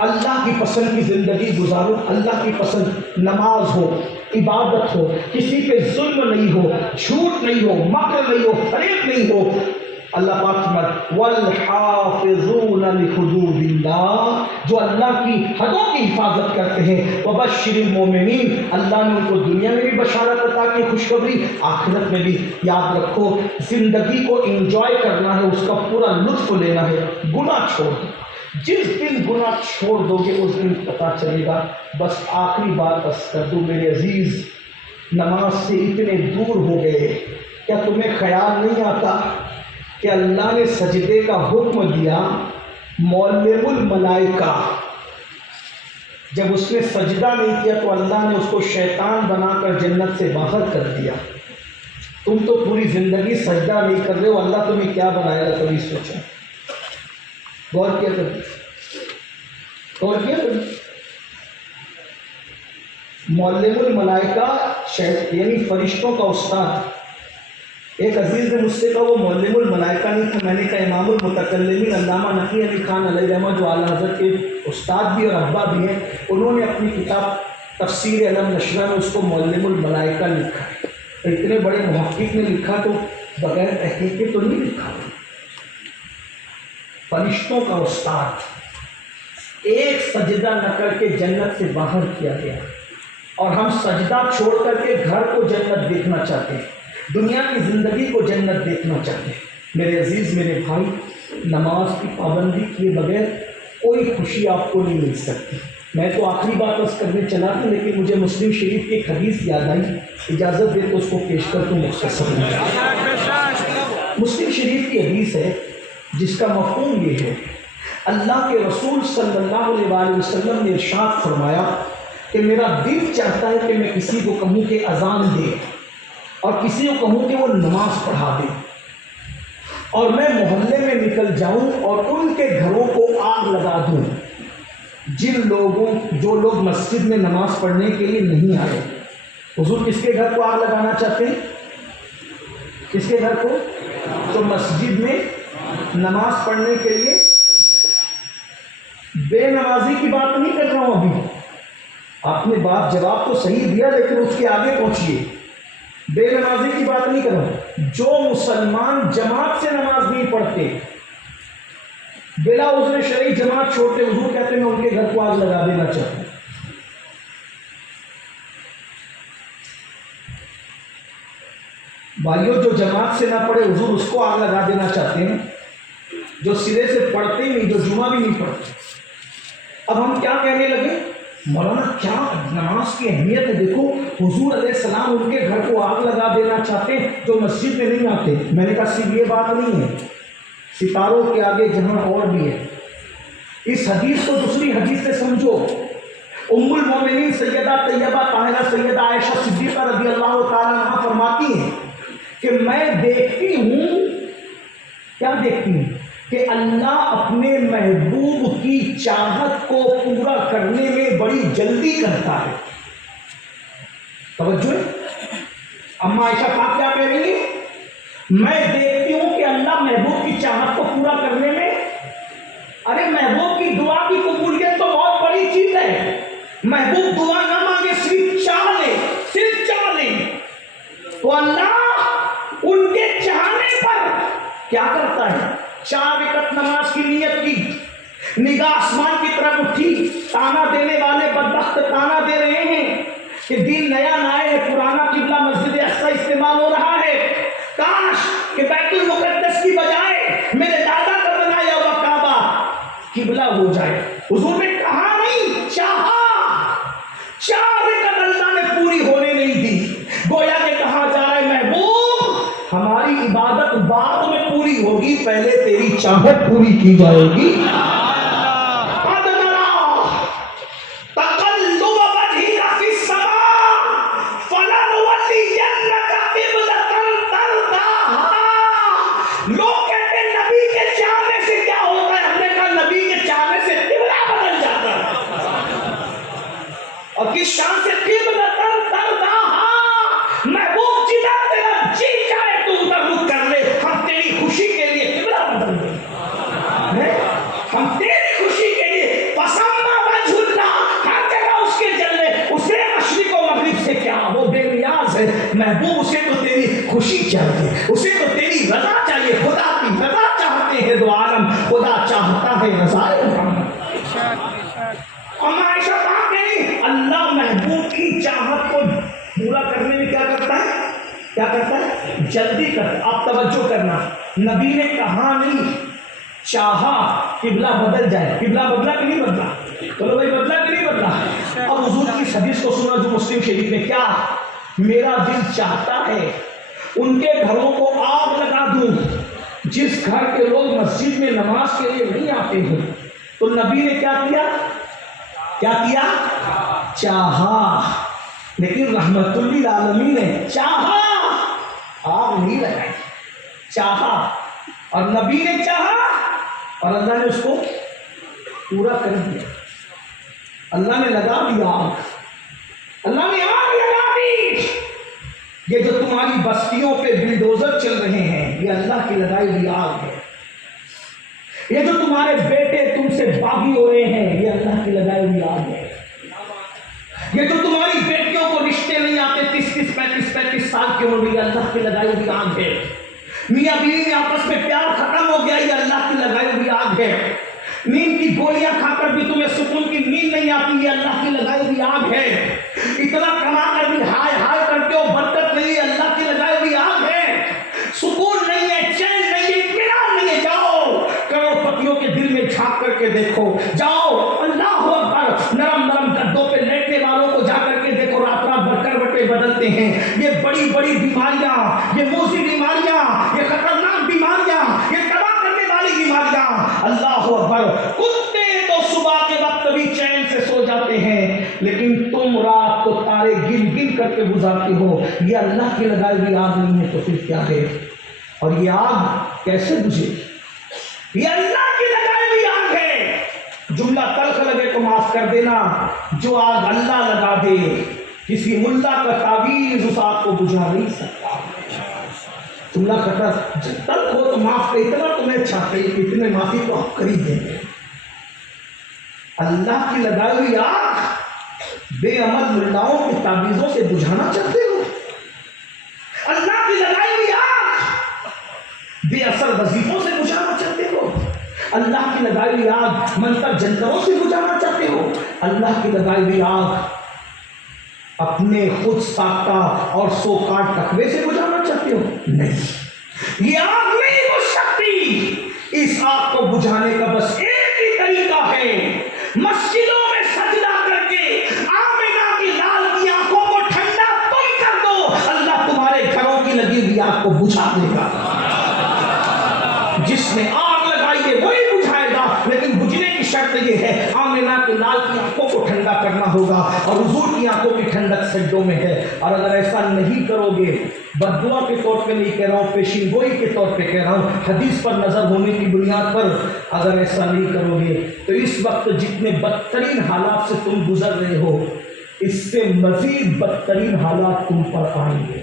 اللہ کی پسند کی زندگی گزارو, اللہ کی پسند نماز ہو, عبادت ہو, کسی پہ ظلم نہیں ہو, جھوٹ نہیں ہو, مکر نہیں ہو, فریب نہیں ہو. اللہ پاک فرماتا والحافظون لحدود اللہ, جو اللہ کی حدوں کی حفاظت کرتے ہیں. وبشر المؤمنین, اللہ نے ان کو دنیا میں بھی بشارت عطا کی, خوشخبری, آخرت میں بھی. یاد رکھو زندگی کو انجوائے کرنا ہے, اس کا پورا لطف لینا ہے, گناہ چھوڑ دو. جس دن گناہ چھوڑ دو گے اس دن پتا چلے گا. بس آخری بات بس کر دوں میرے عزیز, نماز سے اتنے دور ہو گئے, کیا تمہیں خیال نہیں آتا کہ اللہ نے سجدے کا حکم دیا, معلم الملائکہ جب اس نے سجدہ نہیں کیا تو اللہ نے اس کو شیطان بنا کر جنت سے باہر کر دیا. تم تو پوری زندگی سجدہ نہیں کر رہے ہو، اللہ تمہیں کیا بنائے گا کبھی سوچا؟ غور کیا کریں، غور کیا کریں۔ معلم الملائکہ یعنی فرشتوں کا استاد، ایک عزیز نے مجھ سے کہا وہ معلم الملائکہ نہیں تھا، میں نے کہا امام المتکلمین علامہ نقی علی خان علیہ رحمہ جو اعلیٰ حضرت کے استاد بھی اور ابا بھی ہیں، انہوں نے اپنی کتاب تفسیر علم نشرہ میں اس کو معلم الملائکہ لکھا ہے۔ اتنے بڑے محقق نے لکھا تو بغیر تحقیق کے تو نہیں لکھا۔ فرشتوں کا استاد، ایک سجدہ نہ کر کے جنت سے باہر کیا گیا، اور ہم سجدہ چھوڑ کر کے گھر کو جنت دیکھنا چاہتے ہیں، دنیا کی زندگی کو جنت دیکھنا چاہتے ہیں۔ میرے عزیز، میرے بھائی، نماز کی پابندی کیے بغیر کوئی خوشی آپ کو نہیں مل سکتی۔ میں تو آخری بات بس کرنے چلا تھا، لیکن مجھے مسلم شریف کی ایک حدیث یاد آئی، اجازت دے تو اس کو پیش کر تو مختصر ہے۔ مسلم شریف کی حدیث ہے جس کا مفہوم یہ ہے، اللہ کے رسول صلی اللہ علیہ وآلہ وسلم نے ارشاد فرمایا کہ میرا دل چاہتا ہے کہ میں کسی کو کہوں کہ اذان دے، اور کسی کو کہوں کہ وہ نماز پڑھا دے، اور میں محلے میں نکل جاؤں اور ان کے گھروں کو آگ لگا دوں جو لوگ مسجد میں نماز پڑھنے کے لیے نہیں آئے۔ حضور کس کے گھر کو آگ لگانا چاہتے ہیں؟ کس کے گھر کو؟ تو مسجد میں نماز پڑھنے کے لیے، بے نمازی کی بات نہیں کر رہا ہوں ابھی، آپ نے بات جواب تو صحیح دیا لیکن اس کے آگے پہنچیے۔ بے نمازی کی بات نہیں کر رہا ہوں، جو مسلمان جماعت سے نماز نہیں پڑھتے، بلا عذر شرعی جماعت چھوڑتے، حضور کہتے ہیں میں ان کے گھر کو آگ لگا دینا چاہتا ہوں۔ بھائیوں، جو جماعت سے نہ پڑھے حضور اس کو آگ لگا دینا چاہتے ہیں، جو سرے سے پڑھتے ہی نہیں، جو جمعہ بھی نہیں پڑھتے۔ اب ہم کیا کہنے لگے؟ مولانا کیا نماز کی اہمیت ہے، دیکھو حضور علیہ السلام ان کے گھر کو آگ لگا دینا چاہتے ہیں جو مسجد میں نہیں آتے۔ میں نے کہا صرف یہ بات نہیں ہے، ستاروں کے آگے جہاں اور بھی ہے۔ اس حدیث کو دوسری حدیث سے سمجھو۔ ام المومنین سیدہ طیبہ طاہرہ سیدہ عائشہ صدیقہ رضی اللہ تعالیٰ عنہا فرماتی ہیں کہ میں دیکھتی ہوں، کیا دیکھتی ہوں؟ کہ اللہ اپنے محبوب کی چاہت کو پورا کرنے میں بڑی جلدی کرتا ہے۔ توجہ، اما عائشہ پاک کیا کہہ رہی ہیں؟ میں دیکھتی ہوں کہ اللہ محبوب کی چاہت کو پورا کرنے میں، ارے محبوب کی دعا کی قبولیت تو بہت بڑی چیز ہے۔ محبوب دعا نہ مانگے، صرف چاہ لے، صرف چاہ لے، تو اللہ ان کے چاہنے پر کیا کرتا ہے؟ 4 رکعت نماز کی نیت کی، نگاہ آسمان کی طرف اٹھی، تانا دینے والے بدبخت تانا دے رہے ہیں کہ دین نیا نہ آئے، پرانا قبلہ مسجد اقصی استعمال ہو رہا ہے، کاش کہ بیت المقدس کی بجائے میرے دادا کا بنایا ہوا کعبہ قبلہ ہو جائے۔ حضور نے کہا نہیں، چاہا، 4 رکعت اللہ نے پوری ہونے نہیں دی، گویا کہ کہا جا رہا ہے محبوب ہماری عبادت بعد میں پوری ہوگی، پہلے تیری چاہت پوری کی جائے گی۔ لوگ کہتے ہیں نبی کے چاہنے سے کیا ہوتا ہے؟ ہم نے کہا نبی کے چاہنے سے قبلہ بدل جاتا ہے، اور کس شان سے قبلہ ترضاہا، محبوب جدھر تیرا جی چاہے تو ادھر رخ کر لے، ہم تیری خوشی کے لیے قبلہ بدل دیں، ہم تیری خوشی کے لیے پسندہ وجہ اللہ، ہر جگہ اس کے جلوے، اسے مشرق و مغرب سے کیا، وہ بے نیاز ہے محبوب، اسے تو تیری خوشی چاہیے، اسے تو تیری رضا چاہیے، خدا کی رضا چاہتے ہیں دو عالم، خدا چاہتا ہے رضا محمد۔ اما عائشہ کہاں گئی؟ اللہ محبوب کی چاہت کو پورا کرنے میں کیا کرتا ہے؟ کیا کرتا ہے؟ جلدی کرتا ہے۔ آپ توجہ کرنا، نبی نے کہا نہیں، چاہا قبلہ بدل جائے۔ قبلہ بدلا کہ نہیں بدلا؟ بولو بھائی، بدلا کہ نہیں بدلا؟ اب حضور کی اس حدیث کو سنا جو مسلم شریف میں، کیا میرا دل چاہتا ہے ان کے گھروں کو آگ لگا دوں جس گھر کے لوگ مسجد میں نماز کے لیے نہیں آتے ہیں۔ تو نبی نے کیا کیا؟ کیا کیا؟ چاہا، لیکن رحمت للعالمین نے چاہا آگ نہیں لگائی، چاہا اور نبی نے چاہا اور اللہ نے اس کو پورا کر دیا۔ اللہ نے لگا دیا آگ، اللہ نے آگ لگا دی۔ یہ جو تمہاری بستیوں پہ بلڈوزر چل رہے ہیں یہ اللہ کی لگائی ہوئی آگ ہے۔ یہ جو تمہارے بیٹے تم سے باغی ہو رہے ہیں یہ اللہ کی لگائی ہوئی آگ ہے۔ یہ جو تمہاری بیٹیوں کو رشتے نہیں آتے 30-35 سال کی عمر میں یہ اللہ کی لگائی ہوئی آگ ہے۔ میاں بیوی میں آپس میں پیار ختم ہو گیا یہ اللہ کی لگائی ہوئی آگ ہے۔ نیند کی گولیاں کھا کر بھی تمہیں سکون کی نیند نہیں آتی یہ اللہ کی لگائی ہوئی آگ ہے۔ اتنا کما کر بھی ہائے ہائے کرتے ہو برکت نہیں، اللہ کی لگائی ہوئی آگ ہے۔ سکون نہیں ہے، چین نہیں ہے، اطمینان نہیں ہے۔ جاؤ کروڑ پتیوں کے دل میں جھانک کر کے دیکھو، جاؤ اللہ اکبر نرم نرم گدوں پہ لیٹنے والوں کو جا کر کے دیکھو، رات رات بھر کروٹیں بدلتے ہیں۔ یہ بڑی بڑی بیماریاں، یہ موذی بیماریاں، یہ خطرناک بیماریاں، یہ تباہ کرنے والی بیماریاں، اللہ اکبر۔ کتے تو صبح کے وقت بھی چین سے سو جاتے ہیں لیکن تم رات کو تارے گن گن کر کے گزارتے ہو۔ یہ اللہ کی لگائی ہوئی آگ نہیں ہے تو پھر کیا ہے؟ اور یہ آگ کیسے بجھے؟ یہ اللہ کی لگائی ہوئی آگ ہے۔ جملہ تلخ لگے تو معاف کر دینا، جو آگ اللہ لگا دے کسی ملا کا تعویذ اس آگ کو بجھا نہیں سکتا۔ جملہ تلخ ہو تو معاف کر، اتنا تمہیں چاہتے اتنے معافی تو آپ کر ہی دیں گے۔ اللہ کی لگائی ہوئی آگ بے عمل ملاؤں کی تعویذوں سے بجھانا چاہتے ہو؟ اللہ کی لگائی ہوئی آگ بے اثر وظیفوں سے بجھانا چاہتے ہو؟ اللہ کی لگائی ہوئی آگ منتر جنتروں سے بجھانا چاہتے ہو؟ اللہ کی لگائی ہوئی آگ اپنے خود ساختہ اور سوکار تقوی سے بجھانا چاہتے ہو؟ نہیں، یہ آگ نہیں بجھ سکتی۔ اس آگ کو بجھانے کا بس ایک ہی طریقہ ہے، مسجدوں میں سجدہ کر کے آمنہ کی لال کی آنکھوں کو ٹھنڈا تم کر دو، اللہ تمہارے گھروں کی لگی ہوئی آگ کو بجھا دے گا۔ جس نے آگ لگائی ہے وہی بجھائے گا، لیکن بجھنے کی شرط یہ ہے آمنہ کے لال کی آنکھوں کو ٹھنڈا کرنا ہوگا، اور حضور کی آنکھوں کی ٹھنڈک سجدوں میں ہے۔ اور اگر ایسا نہیں کرو گے، بددعا کے طور پہ نہیں کہہ رہا ہوں، پیشین گوئی کے طور پہ کہہ رہا ہوں، حدیث پر نظر ہونے کی بنیاد پر اگر ایسا نہیں کرو گے تو اس وقت جتنے بدترین حالات سے تم گزر رہے ہو اس سے مزید بدترین حالات تم پر آئیں گے۔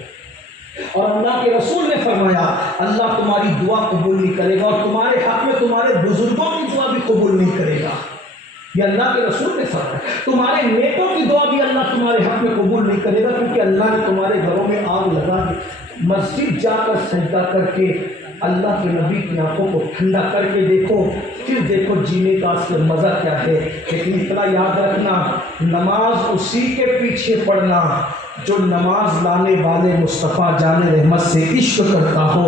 اور اللہ کے رسول نے فرمایا اللہ تمہاری دعا قبول نہیں کرے گا، اور تمہارے حق میں تمہارے بزرگوں کی دعا بھی قبول نہیں کرے گا۔ یہ اللہ کے رسول نے فرمایا تمہارے نیکوں کی دعا بھی اللہ تمہارے حق میں قبول نہیں کرے گا، کیونکہ اللہ نے تمہارے گھروں میں آگ لگا دی۔ مسجد جا کر سجدہ کر کے اللہ کے نبی کی آنکھوں کو ٹھنڈا کر کے دیکھو، پھر دیکھو جینے کا اصل مزہ کیا ہے۔ لیکن اتنا یاد رکھنا، نماز اسی کے پیچھے پڑھنا جو نماز لانے والے مصطفیٰ جان رحمت سے عشق کرتا ہو،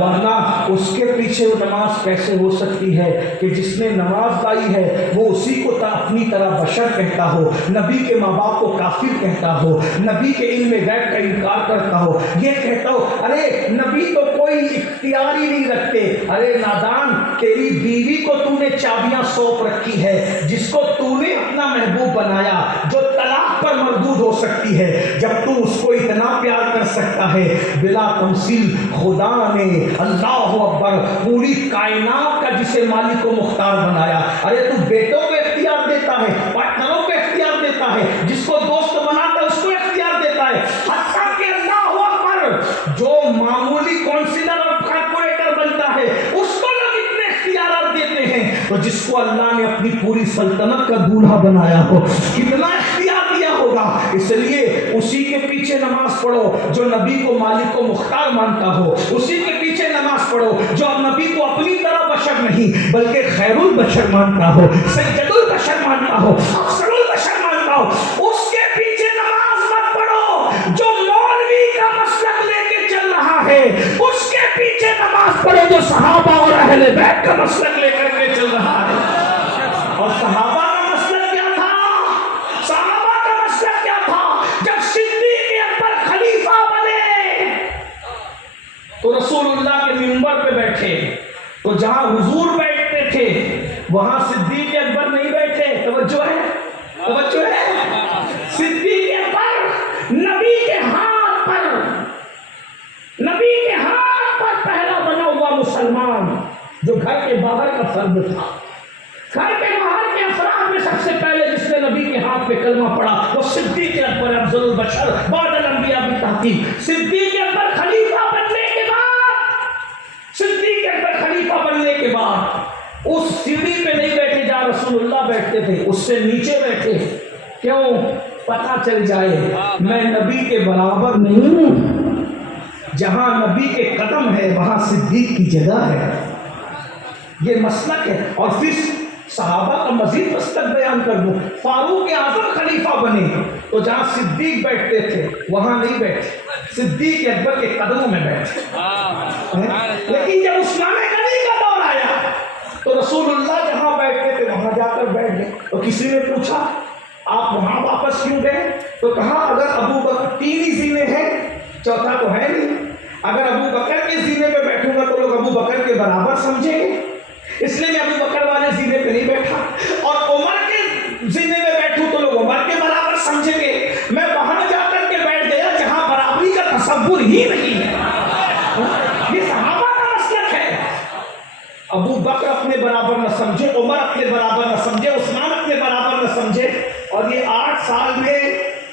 ورنہ اس کے پیچھے وہ نماز کیسے ہو سکتی ہے کہ جس نے نماز لائی ہے وہ اسی کو اپنی طرح بشر کہتا ہو، نبی کے ماں باپ کو کافر کہتا ہو، نبی کے علم غیب کا انکار کرتا ہو، یہ کہتا ہو ارے نبی تو کوئی اختیار ہی نہیں رکھتے۔ ارے نادان، تیری بیوی کو تو نے چابیاں سونپ رکھی ہے، جس کو تو نے اپنا محبوب بنایا، جو طلاق پر مردود ہو سکتی ہے، جب تو اس کو اتنا پیار کر سکتا ہے بلا تمثیل خدا نے اللہ اکبر پوری کائنات کا جسے مالک و مختار بنایا، ارے تو بیٹوں کو اختیار دیتا ہے، پارٹنروں کو اختیار دیتا ہے، جس کو دوست بناتا ہے اس کو اختیار دیتا ہے، حتیٰ کہ اللہ اکبر جو معمولی کونسلر اور کارپوریٹر بنتا ہے اس کو لوگ اتنے اختیارات دیتے ہیں، تو جس کو اللہ نے اپنی پوری سلطنت کا دولہا بنایا ہو کتنا اختیار دیا ہوگا۔ اس لیے اسی کے پیچھے نماز پڑھو جو نبی کو مالک و مختار مانتا ہو، اسی کے پیچھے نماز پڑھو جو نبی کو اپنی طرح بشر نہیں بلکہ خیر البشر مانتا ہو، سید البشر مانتا ہو، افضل البشر مانتا ہو۔ اس کے پیچھے نماز مت پڑھو جو مولوی کا مسلک لے کے چل رہا ہے، اس کے پیچھے نماز پڑھو جو صحابہ اور اہل بیت کا مسلک لے کر کے چل رہا ہے۔ اور صحابہ کا مسلک کیا تھا؟ صحابہ کا مسلک کیا تھا؟ جب صدیق اکبر خلیفہ بنے تو رسول اللہ کے منبر پہ بیٹھے، تو جہاں حضور بیٹھتے تھے وہاں صدیق اکبر نہیں بیٹھے۔ توجہ ہے، توجہ ہے۔ صدیق اکبر نبی کے ہاتھ پر، نبی کا فرد تھا. گھر کے باہر کے افراد میں سب سے پہلے جس نے نبی کے ہاتھ پہ کلمہ پڑھا وہ صدیق اکبر افضل البشر بعد الانبیاء بالتحقیق. صدیق اکبر خلیفہ بننے کے بعد اس سیڑھی پہ نہیں بیٹھے جہاں رسول اللہ بیٹھتے تھے، اس سے نیچے بیٹھے. کیوں؟ پتہ چل جائے میں نبی کے برابر نہیں ہوں. جہاں نبی کے قدم ہے وہاں صدیق کی جگہ ہے. یہ مسلک ہے. اور پھر صحابہ کا مزید مسلک بیان کر دوں. فاروق اعظم خلیفہ بنے تو جہاں صدیق بیٹھتے تھے وہاں نہیں بیٹھے، صدیق اکبر کے قدموں میں بیٹھے. لیکن جب عثمان غنی کا دور آیا تو رسول اللہ جہاں بیٹھتے تھے وہاں جا کر بیٹھ گئے. تو کسی نے پوچھا آپ وہاں واپس کیوں گئے؟ تو کہا اگر ابو بکر 3 ہی زینے ہیں، چوتھا تو ہے نہیں. اگر ابو بکر کے زینے پہ بیٹھوں گا تو لوگ ابو بکر کے برابر سمجھیں گے، اس لیے میں ابو بکر والے زینے پہ نہیں بیٹھا. اور عمر کے زینے پہ بیٹھوں تو لوگ عمر کے برابر سمجھیں گے. میں وہاں جا کر کے بیٹھ گیا جہاں برابری کا تصور ہی نہیں ہے. یہ صحابہ کا مسلک ہے. ابو بکر اپنے برابر نہ سمجھے، عمر اپنے برابر نہ سمجھے، عثمان اپنے برابر نہ سمجھے. اور یہ 8 سال میں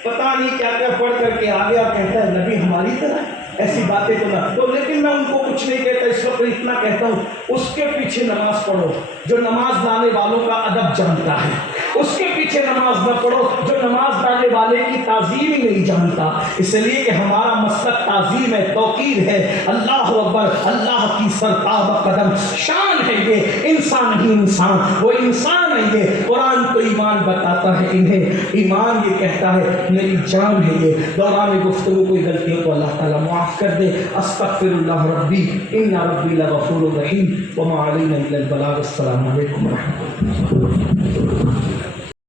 پتہ نہیں کیا کیا پڑھ کر کے آ گیا. کہتا ہے نبی ہماری طرح ایسی باتیں تو نہ. تو لیکن میں ان کو کچھ نہیں کہتا، اس وقت اتنا کہتا ہوں اس کے پیچھے نماز پڑھو جو نماز لانے والوں کا ادب جانتا ہے. اس کے پیچھے نماز نہ پڑھو جو نماز لانے والے کی تعظیم ہی نہیں جانتا. اس لیے کہ ہمارا مسلک تعظیم ہے، توقیر ہے. اللہ اکبر، اللہ کی سرتاب قدم شان ہے. یہ انسان ہی انسان، وہ انسان ہے. یہ قرآن تو ایمان بتاتا ہے انہیں. ایمان یہ کہتا ہے میری جان ہے. یہ دوران گفتگو کوئی غلطیوں کو اللہ تعالیٰ معاف کر دے. استغفر اللہ ربی ان ربی لغفور رحیم وما علینا الا البلاغ. السلام علیکم ورحمۃ اللہ.